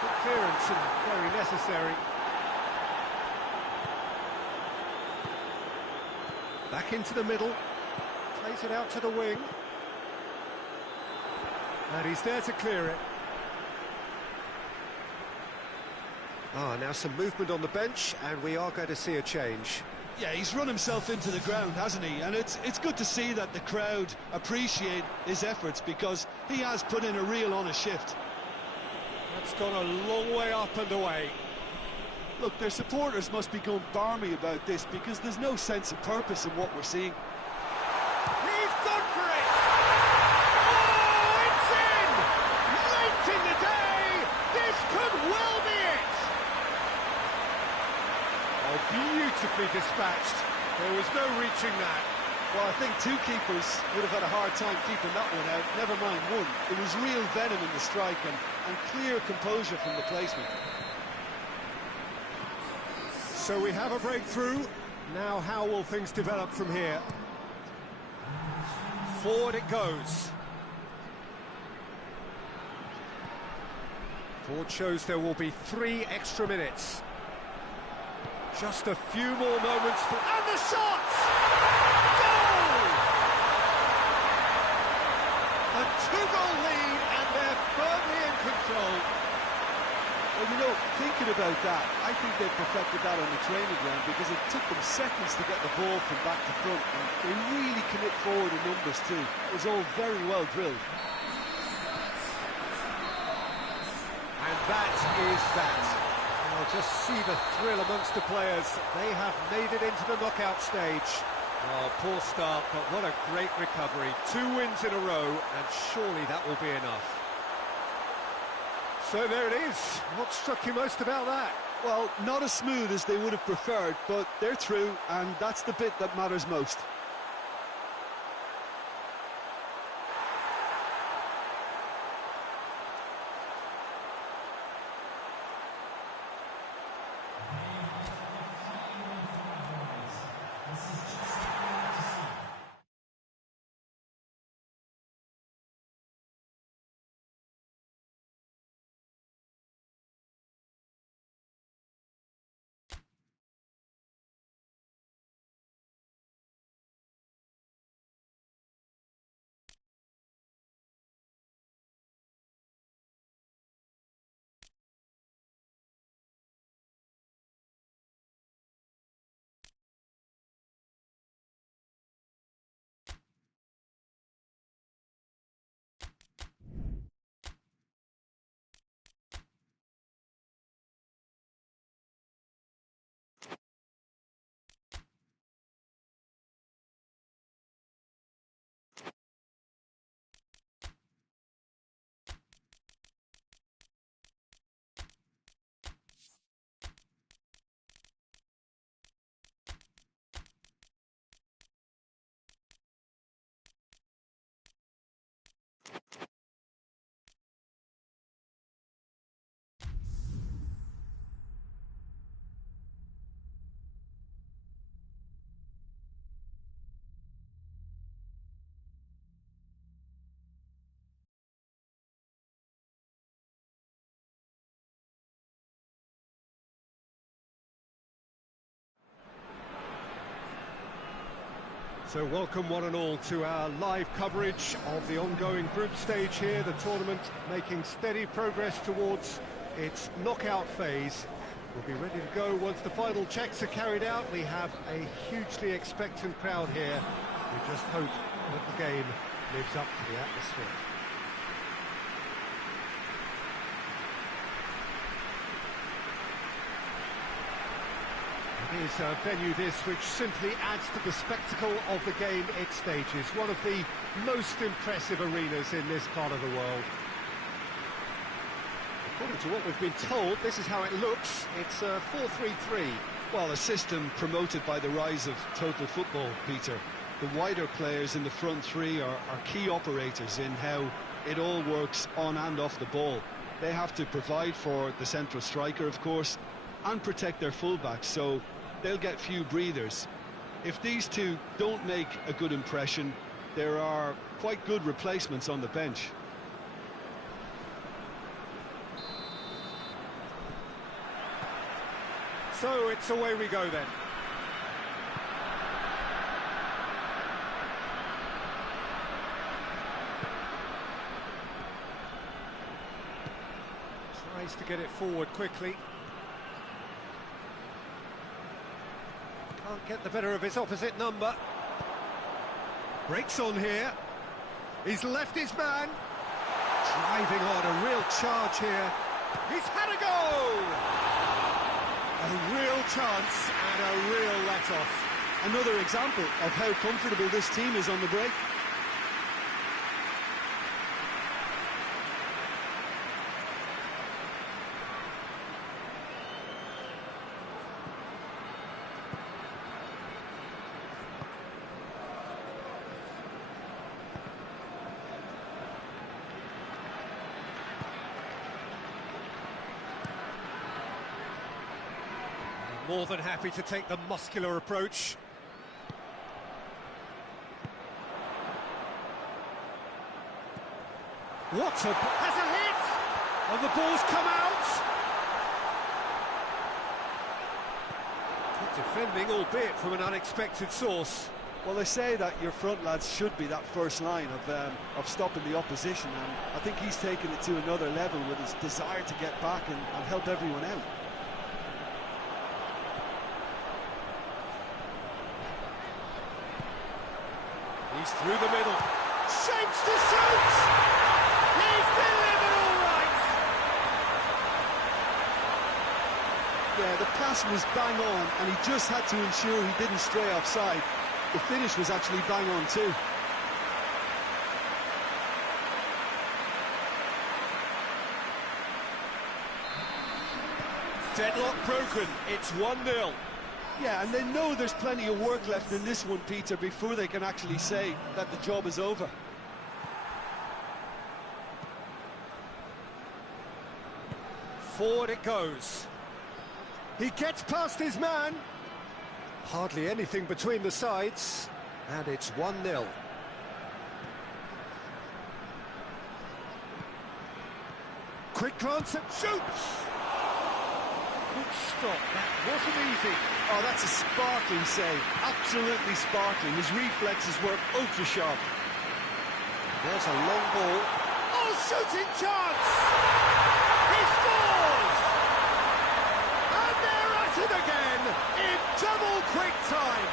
Good clearance and very necessary. Back into the middle, plays it out to the wing. And he's there to clear it. Now some movement on the bench, and we are going to see a change. Yeah, he's run himself into the ground, hasn't he? And it's good to see that the crowd appreciate his efforts, because he has put in a real honest shift. That's gone a long way up and away. Look, their supporters must be going barmy about this, because there's no sense of purpose in what we're seeing. He's gone for it! Oh, it's in! Late in the day! This could well be it! Oh, beautifully dispatched. There was no reaching that. Well, I think two keepers would have had a hard time keeping that one out, never mind one. It was real venom in the strike and clear composure from the placement. So we have a breakthrough. Now how will things develop from here? Forward it goes. Board shows there will be 3 extra minutes. Just a few more moments for... And the shot! Goal! A 2-goal lead, and they're firmly in control. Well, you know, thinking about that, I think they perfected that on the training ground, because it took them seconds to get the ball from back to front, and they really commit forward in numbers too. It was all very well drilled. And that is that. I'll just see the thrill amongst the players. They have made it into the knockout stage. Oh, poor start, but what a great recovery. 2 wins in a row, and surely that will be enough. So there it is. What struck you most about that? Well, not as smooth as they would have preferred, but they're through, and that's the bit that matters most. So welcome one and all to our live coverage of the ongoing group stage here, the tournament making steady progress towards its knockout phase. We'll be ready to go once the final checks are carried out. We have a hugely expectant crowd here. We just hope that the game lives up to the atmosphere. It is a venue this which simply adds to the spectacle of the game it stages. One of the most impressive arenas in this part of the world. According to what we've been told, this is how it looks. It's a 4-3-3. Well, a system promoted by the rise of total football, Peter. The wider players in the front three are key operators in how it all works on and off the ball. They have to provide for the central striker, of course, and protect their fullbacks, so they'll get few breathers. If these two don't make a good impression, there are quite good replacements on the bench. So it's away we go then. Tries to get it forward quickly. Can't get the better of his opposite number. Breaks on here. He's left his man. Driving on, a real charge here. He's had a goal! A real chance and a real let-off. Another example of how comfortable this team is on the break. More than happy to take the muscular approach. Has a hit! And the ball's come out! Good defending, albeit from an unexpected source. Well, they say that your front lads should be that first line of stopping the opposition, and I think he's taken it to another level with his desire to get back and help everyone out. He's through the middle. Shapes to shoot! He's delivered all right! Yeah, the pass was bang on, and he just had to ensure he didn't stray offside. The finish was actually bang on too. Deadlock broken. It's 1-0. Yeah, and they know there's plenty of work left in this one, Peter, before they can actually say that the job is over. Forward it goes. He gets past his man. Hardly anything between the sides. And it's 1-0. Quick glance and shoots! Good stop, that wasn't easy. Oh, that's a sparkling save. Absolutely sparkling. His reflexes were ultra sharp. There's a long ball. Oh, shooting chance! He scores! And they're at it again in double quick time.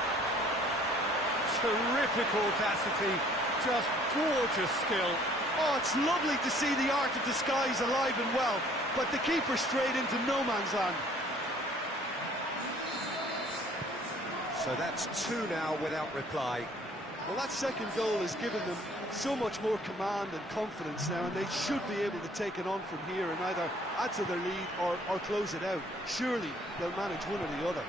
Terrific audacity, just gorgeous skill. Oh, it's lovely to see the art of disguise alive and well, but the keeper straight into no man's land. So that's 2 now without reply. Well, that second goal has given them so much more command and confidence now, and they should be able to take it on from here and either add to their lead or close it out. Surely they'll manage one or the other.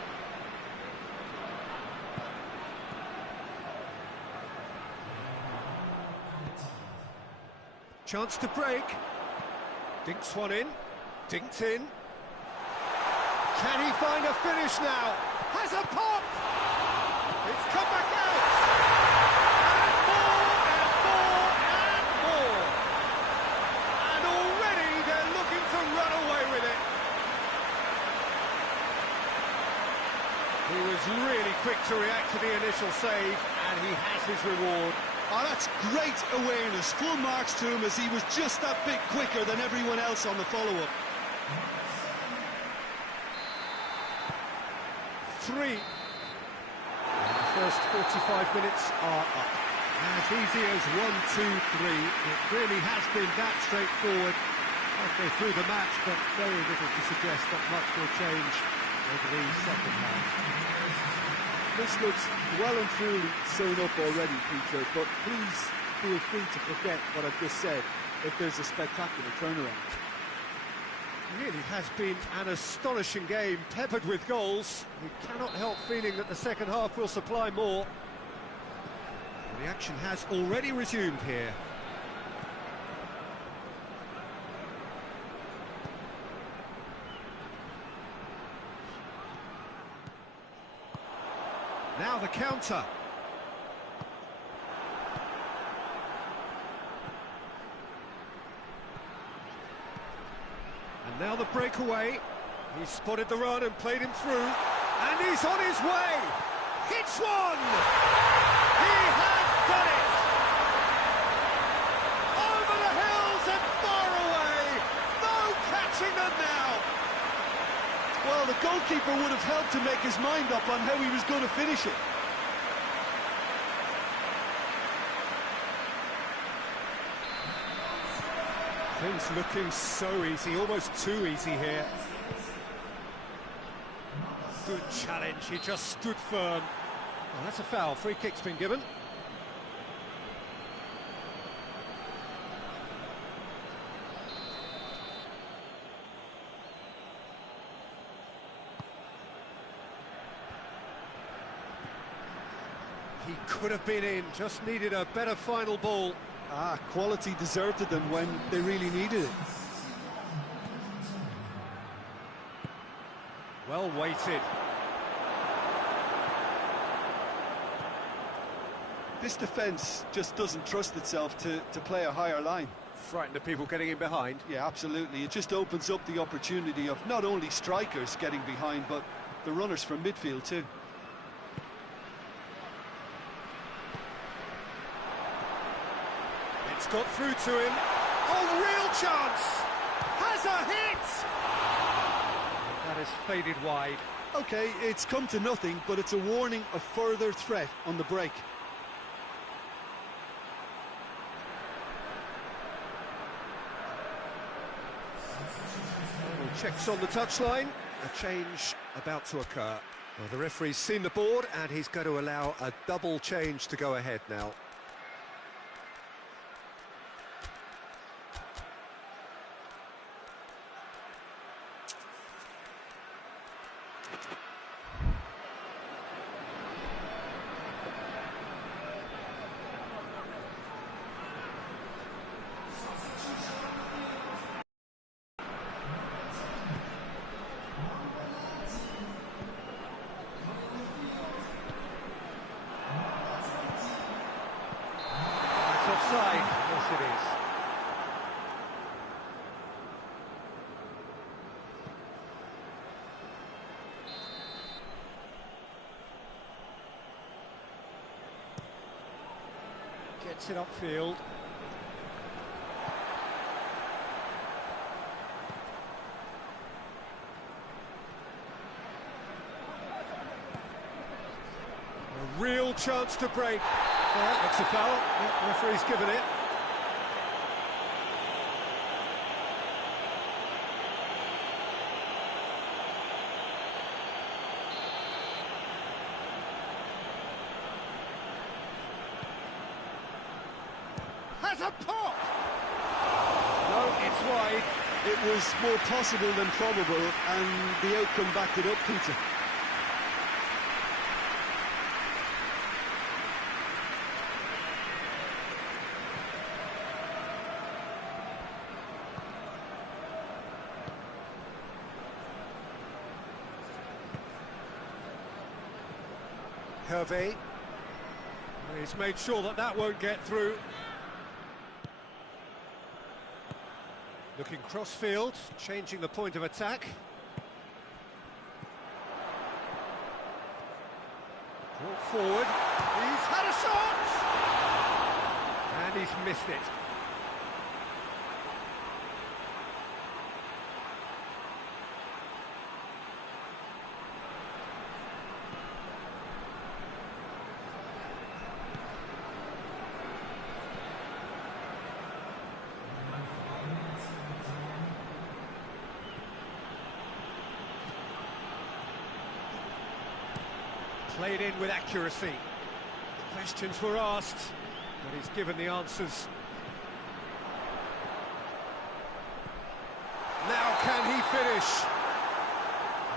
Chance to break. Dinks one in. Dinked in. Can he find a finish now? Has a pop! It's come back out! And more, and more, and more! And already they're looking to run away with it. He was really quick to react to the initial save, and he has his reward. Oh, that's great awareness. Full marks to him as he was just that bit quicker than everyone else on the follow-up. 3. And the first 45 minutes are up. As easy as 1, 2, 3. It really has been that straightforward halfway through the match, but very little to suggest that much will change over the second half. This looks well and truly sewn up already, Peter, but please feel free to forget what I've just said if there's a spectacular turnaround. It really has been an astonishing game, peppered with goals. You cannot help feeling that the second half will supply more. The action has already resumed here. Now the counter. And now the breakaway. He spotted the run and played him through. And he's on his way. Hits one! He has done it! Over the hills and far away. No catching them now. Well, the goalkeeper would have helped to make his mind up on how he was going to finish it. Things looking so easy, almost too easy here. Good challenge, he just stood firm. Well, that's a foul, free kick's been given. He could have been in, just needed a better final ball. Ah, quality deserted them when they really needed it. Well weighted. This defence just doesn't trust itself to play a higher line. Frightened of people getting in behind. Yeah, absolutely. It just opens up the opportunity of not only strikers getting behind, but the runners from midfield too. It's got through to him. Oh, real chance! Has a hit! That has faded wide. Okay, it's come to nothing, but it's a warning of further threat on the break. Checks on the touchline. A change about to occur. Well, the referee's seen the board and he's going to allow a double change to go ahead now. Offside, yes it is. Gets it upfield. A real chance to break. Well, that's a foul. The referee's given it. Has a pop! No, it's wide. It was more possible than probable, and the outcome backed it up, Peter. Hervé. He's made sure that that won't get through. Looking cross-field, changing the point of attack. Brought forward, he's had a shot! And he's missed it. Played in with accuracy. Questions were asked, but he's given the answers. Now can he finish?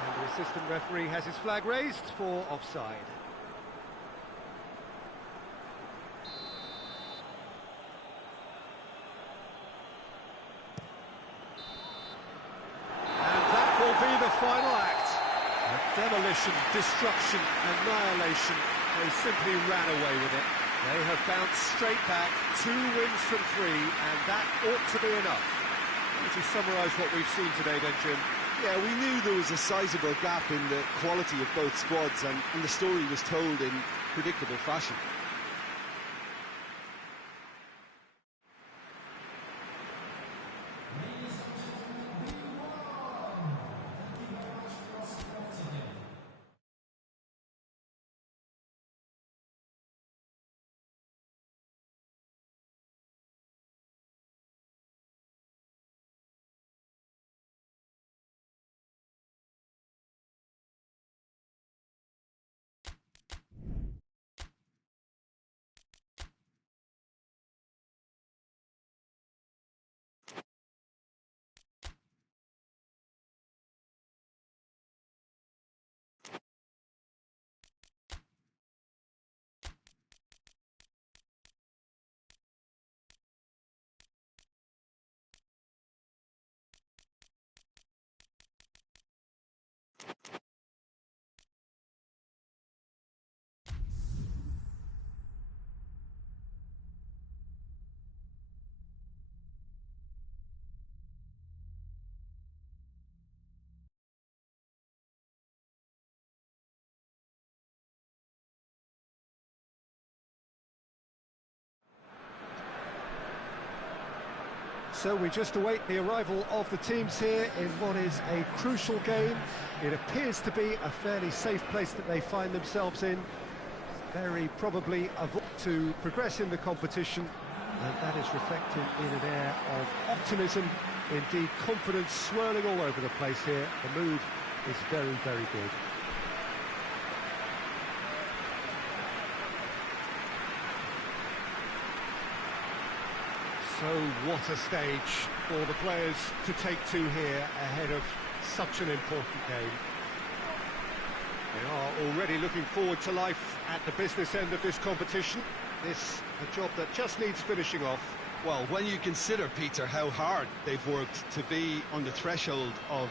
And the assistant referee has his flag raised for offside. And that will be the final act. Demolition, destruction, annihilation. They simply ran away with it. They have bounced straight back, 2 wins from 3, and that ought to be enough. Would you summarise what we've seen today then, Jim? Yeah, we knew there was a sizable gap in the quality of both squads, and the story was told in predictable fashion. So we just await the arrival of the teams here in what is a crucial game. It appears to be a fairly safe place that they find themselves in. Very probably to progress in the competition, and that is reflected in an air of optimism, indeed confidence swirling all over the place here. The mood is very, very good. So what a stage for the players to take to here ahead of such an important game. They are already looking forward to life at the business end of this competition. This a job that just needs finishing off. Well, when you consider, Peter, how hard they've worked to be on the threshold of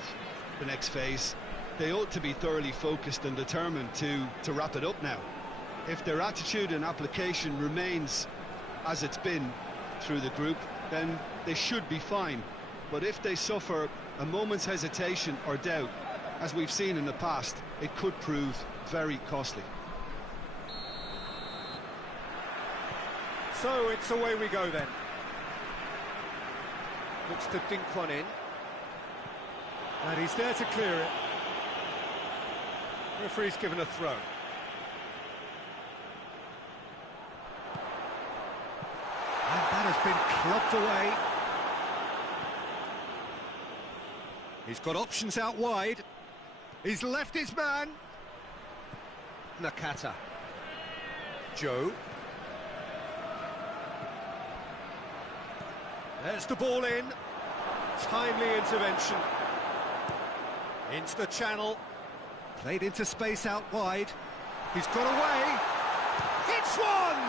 the next phase, they ought to be thoroughly focused and determined to wrap it up now. If their attitude and application remains as it's been through the group, then they should be fine. But if they suffer a moment's hesitation or doubt, as we've seen in the past, it could prove very costly. So it's away we go then. Looks to dink one in. And he's there to clear it. Referee's given a throw. And that has been clubbed away. He's got options out wide. He's left his man. Nakata. Joe. There's the ball in. Timely intervention. Into the channel. Played into space out wide. He's got away. Hits one!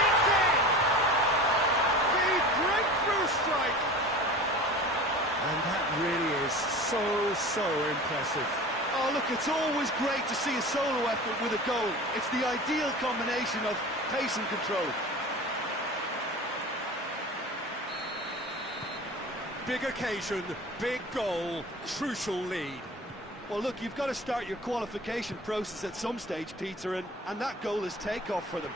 It's in! The breakthrough strike! And that really is so impressive. Oh, look, it's always great to see a solo effort with a goal. It's the ideal combination of pace and control. Big occasion, big goal, crucial lead. Well, look, you've got to start your qualification process at some stage, Peter, and that goal is takeoff for them.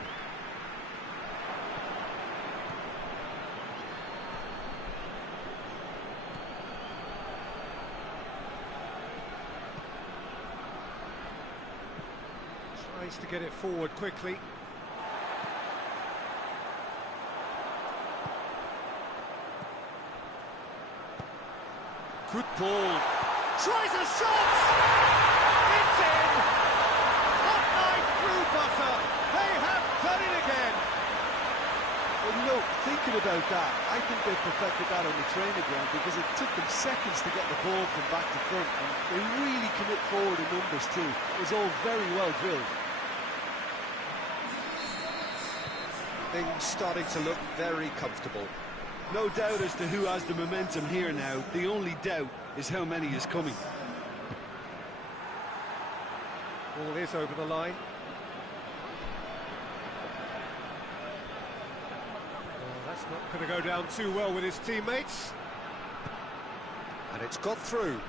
Tries to get it forward quickly. Good ball. Tries a shot! It's in! Hot knife through butter. They have done it again. Well, you know, thinking about that, I think they perfected that on the training ground because it took them seconds to get the ball from back to front, and they really commit forward in numbers too. It was all very well drilled. Things starting to look very comfortable. No doubt as to who has the momentum here now. The only doubt is how many is coming. Ball is over the line. Well, that's not going to go down too well with his teammates. And it's got through.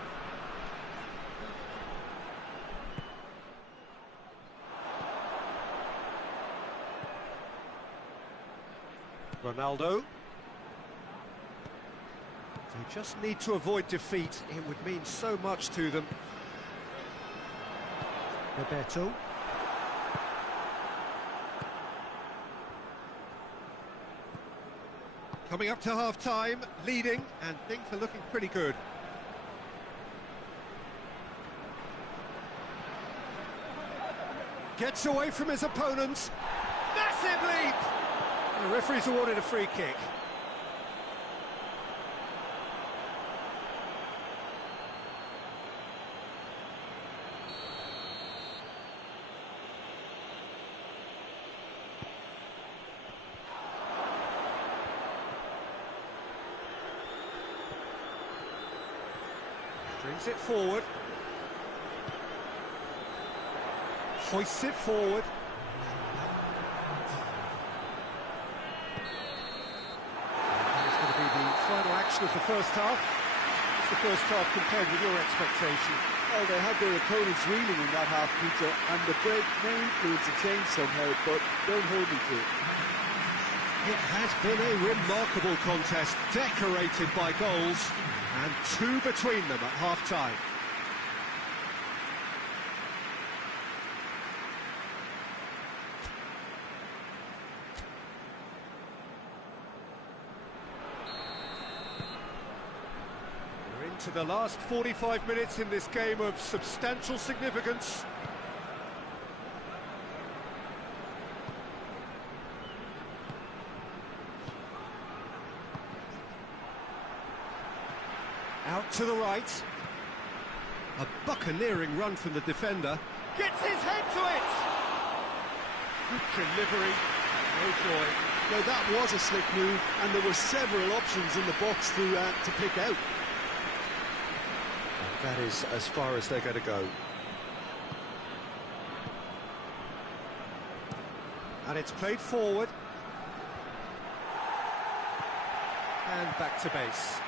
Ronaldo. They just need to avoid defeat. It would mean so much to them. Bebeto. Coming up to half-time, leading, and things are looking pretty good. Gets away from his opponents. Massive leap! The referee's awarded a free kick. Brings it forward. Hoists it forward. It's going to be the final action of the first half. What's the first half compared with your expectation? Well, they had their opponents reeling in that half, Peter, and the break may influence a change somehow, but don't hold me to it. It has been a remarkable contest, decorated by goals, and two between them at half-time. We're into the last 45 minutes in this game of substantial significance. Out to the right. A buccaneering run from the defender. Gets his head to it! Good delivery. Oh boy. Now that was a slick move, and there were several options in the box to pick out. That is as far as they're going to go. And it's played forward. And back to base.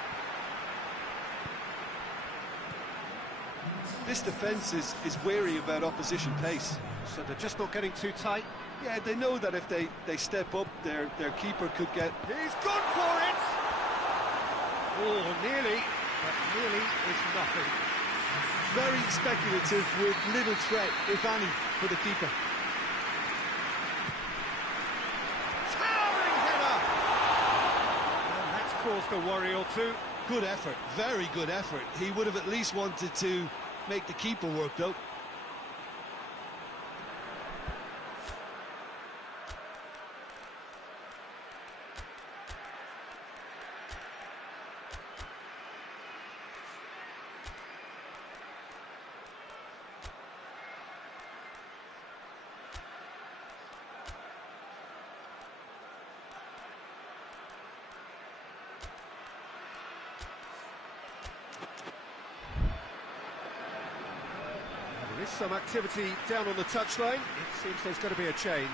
This defence is wary about opposition pace. So they're just not getting too tight. Yeah, they know that if they step up, their keeper could get... He's gone for it! Oh, nearly, but nearly is nothing. Very speculative with little threat, if any, for the keeper. Towering header! And that's caused a worry or two. Good effort, very good effort. He would have at least wanted to make the keeper work, though. There is some activity down on the touchline. It seems there's going to be a change.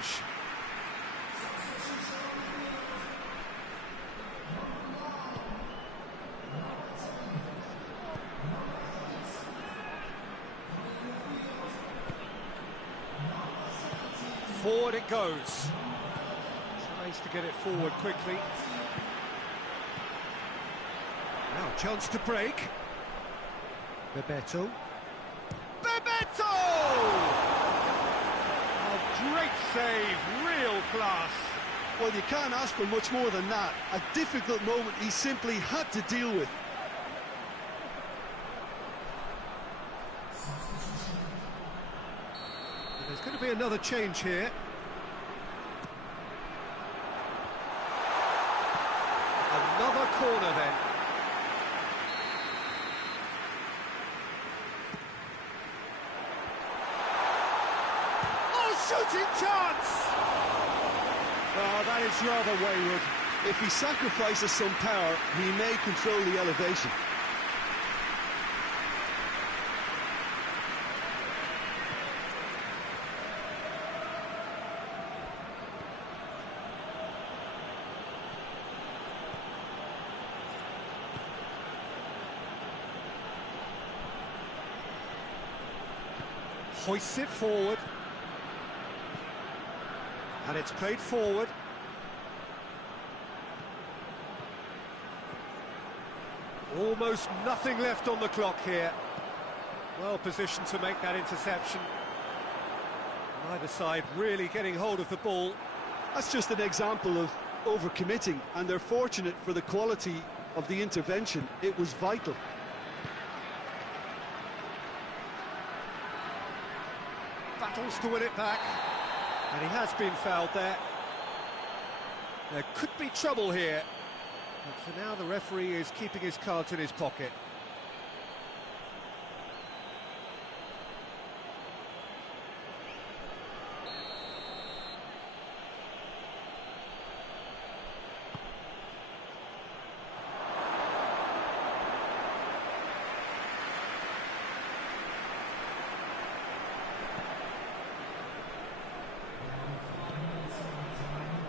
Forward it goes. Tries to get it forward quickly. Now, chance to break. Bebeto. Bebeto! A great save, real class. Well, you can't ask for much more than that. A difficult moment he simply had to deal with. There's going to be another change here. Another corner then. Oh, shooting chance! Oh, that is rather wayward. If he sacrifices some power, he may control the elevation. Hoists it forward. And it's played forward. Almost nothing left on the clock here. Well positioned to make that interception. Neither side really getting hold of the ball. That's just an example of overcommitting, and they're fortunate for the quality of the intervention. It was vital. Battles to win it back, and he has been fouled there. There could be trouble here, but for now the referee is keeping his cards in his pocket.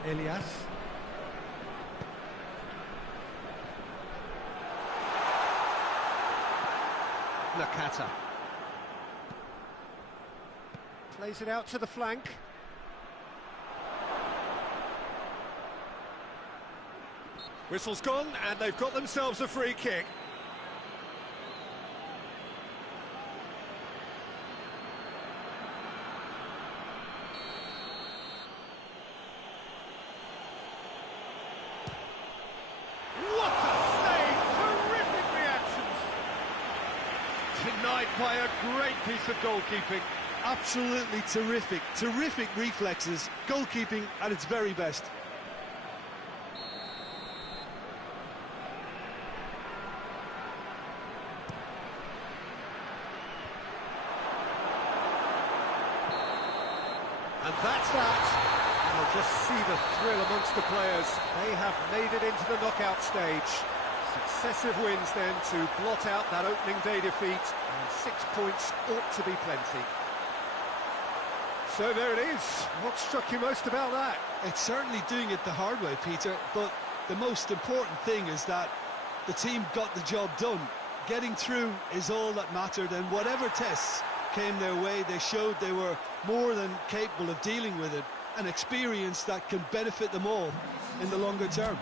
Elias. Nakata. Plays it out to the flank. Whistle's gone, and they've got themselves a free kick. Denied by a great piece of goalkeeping. Absolutely terrific, terrific reflexes, goalkeeping at its very best. And that's that. And you'll just see the thrill amongst the players. They have made it into the knockout stage. Successive wins then to blot out that opening day defeat, and 6 points ought to be plenty. So there it is. What struck you most about that? It's certainly doing it the hard way, Peter, but the most important thing is that the team got the job done. Getting through is all that mattered, and whatever tests came their way, they showed they were more than capable of dealing with it, an experience that can benefit them all in the longer term.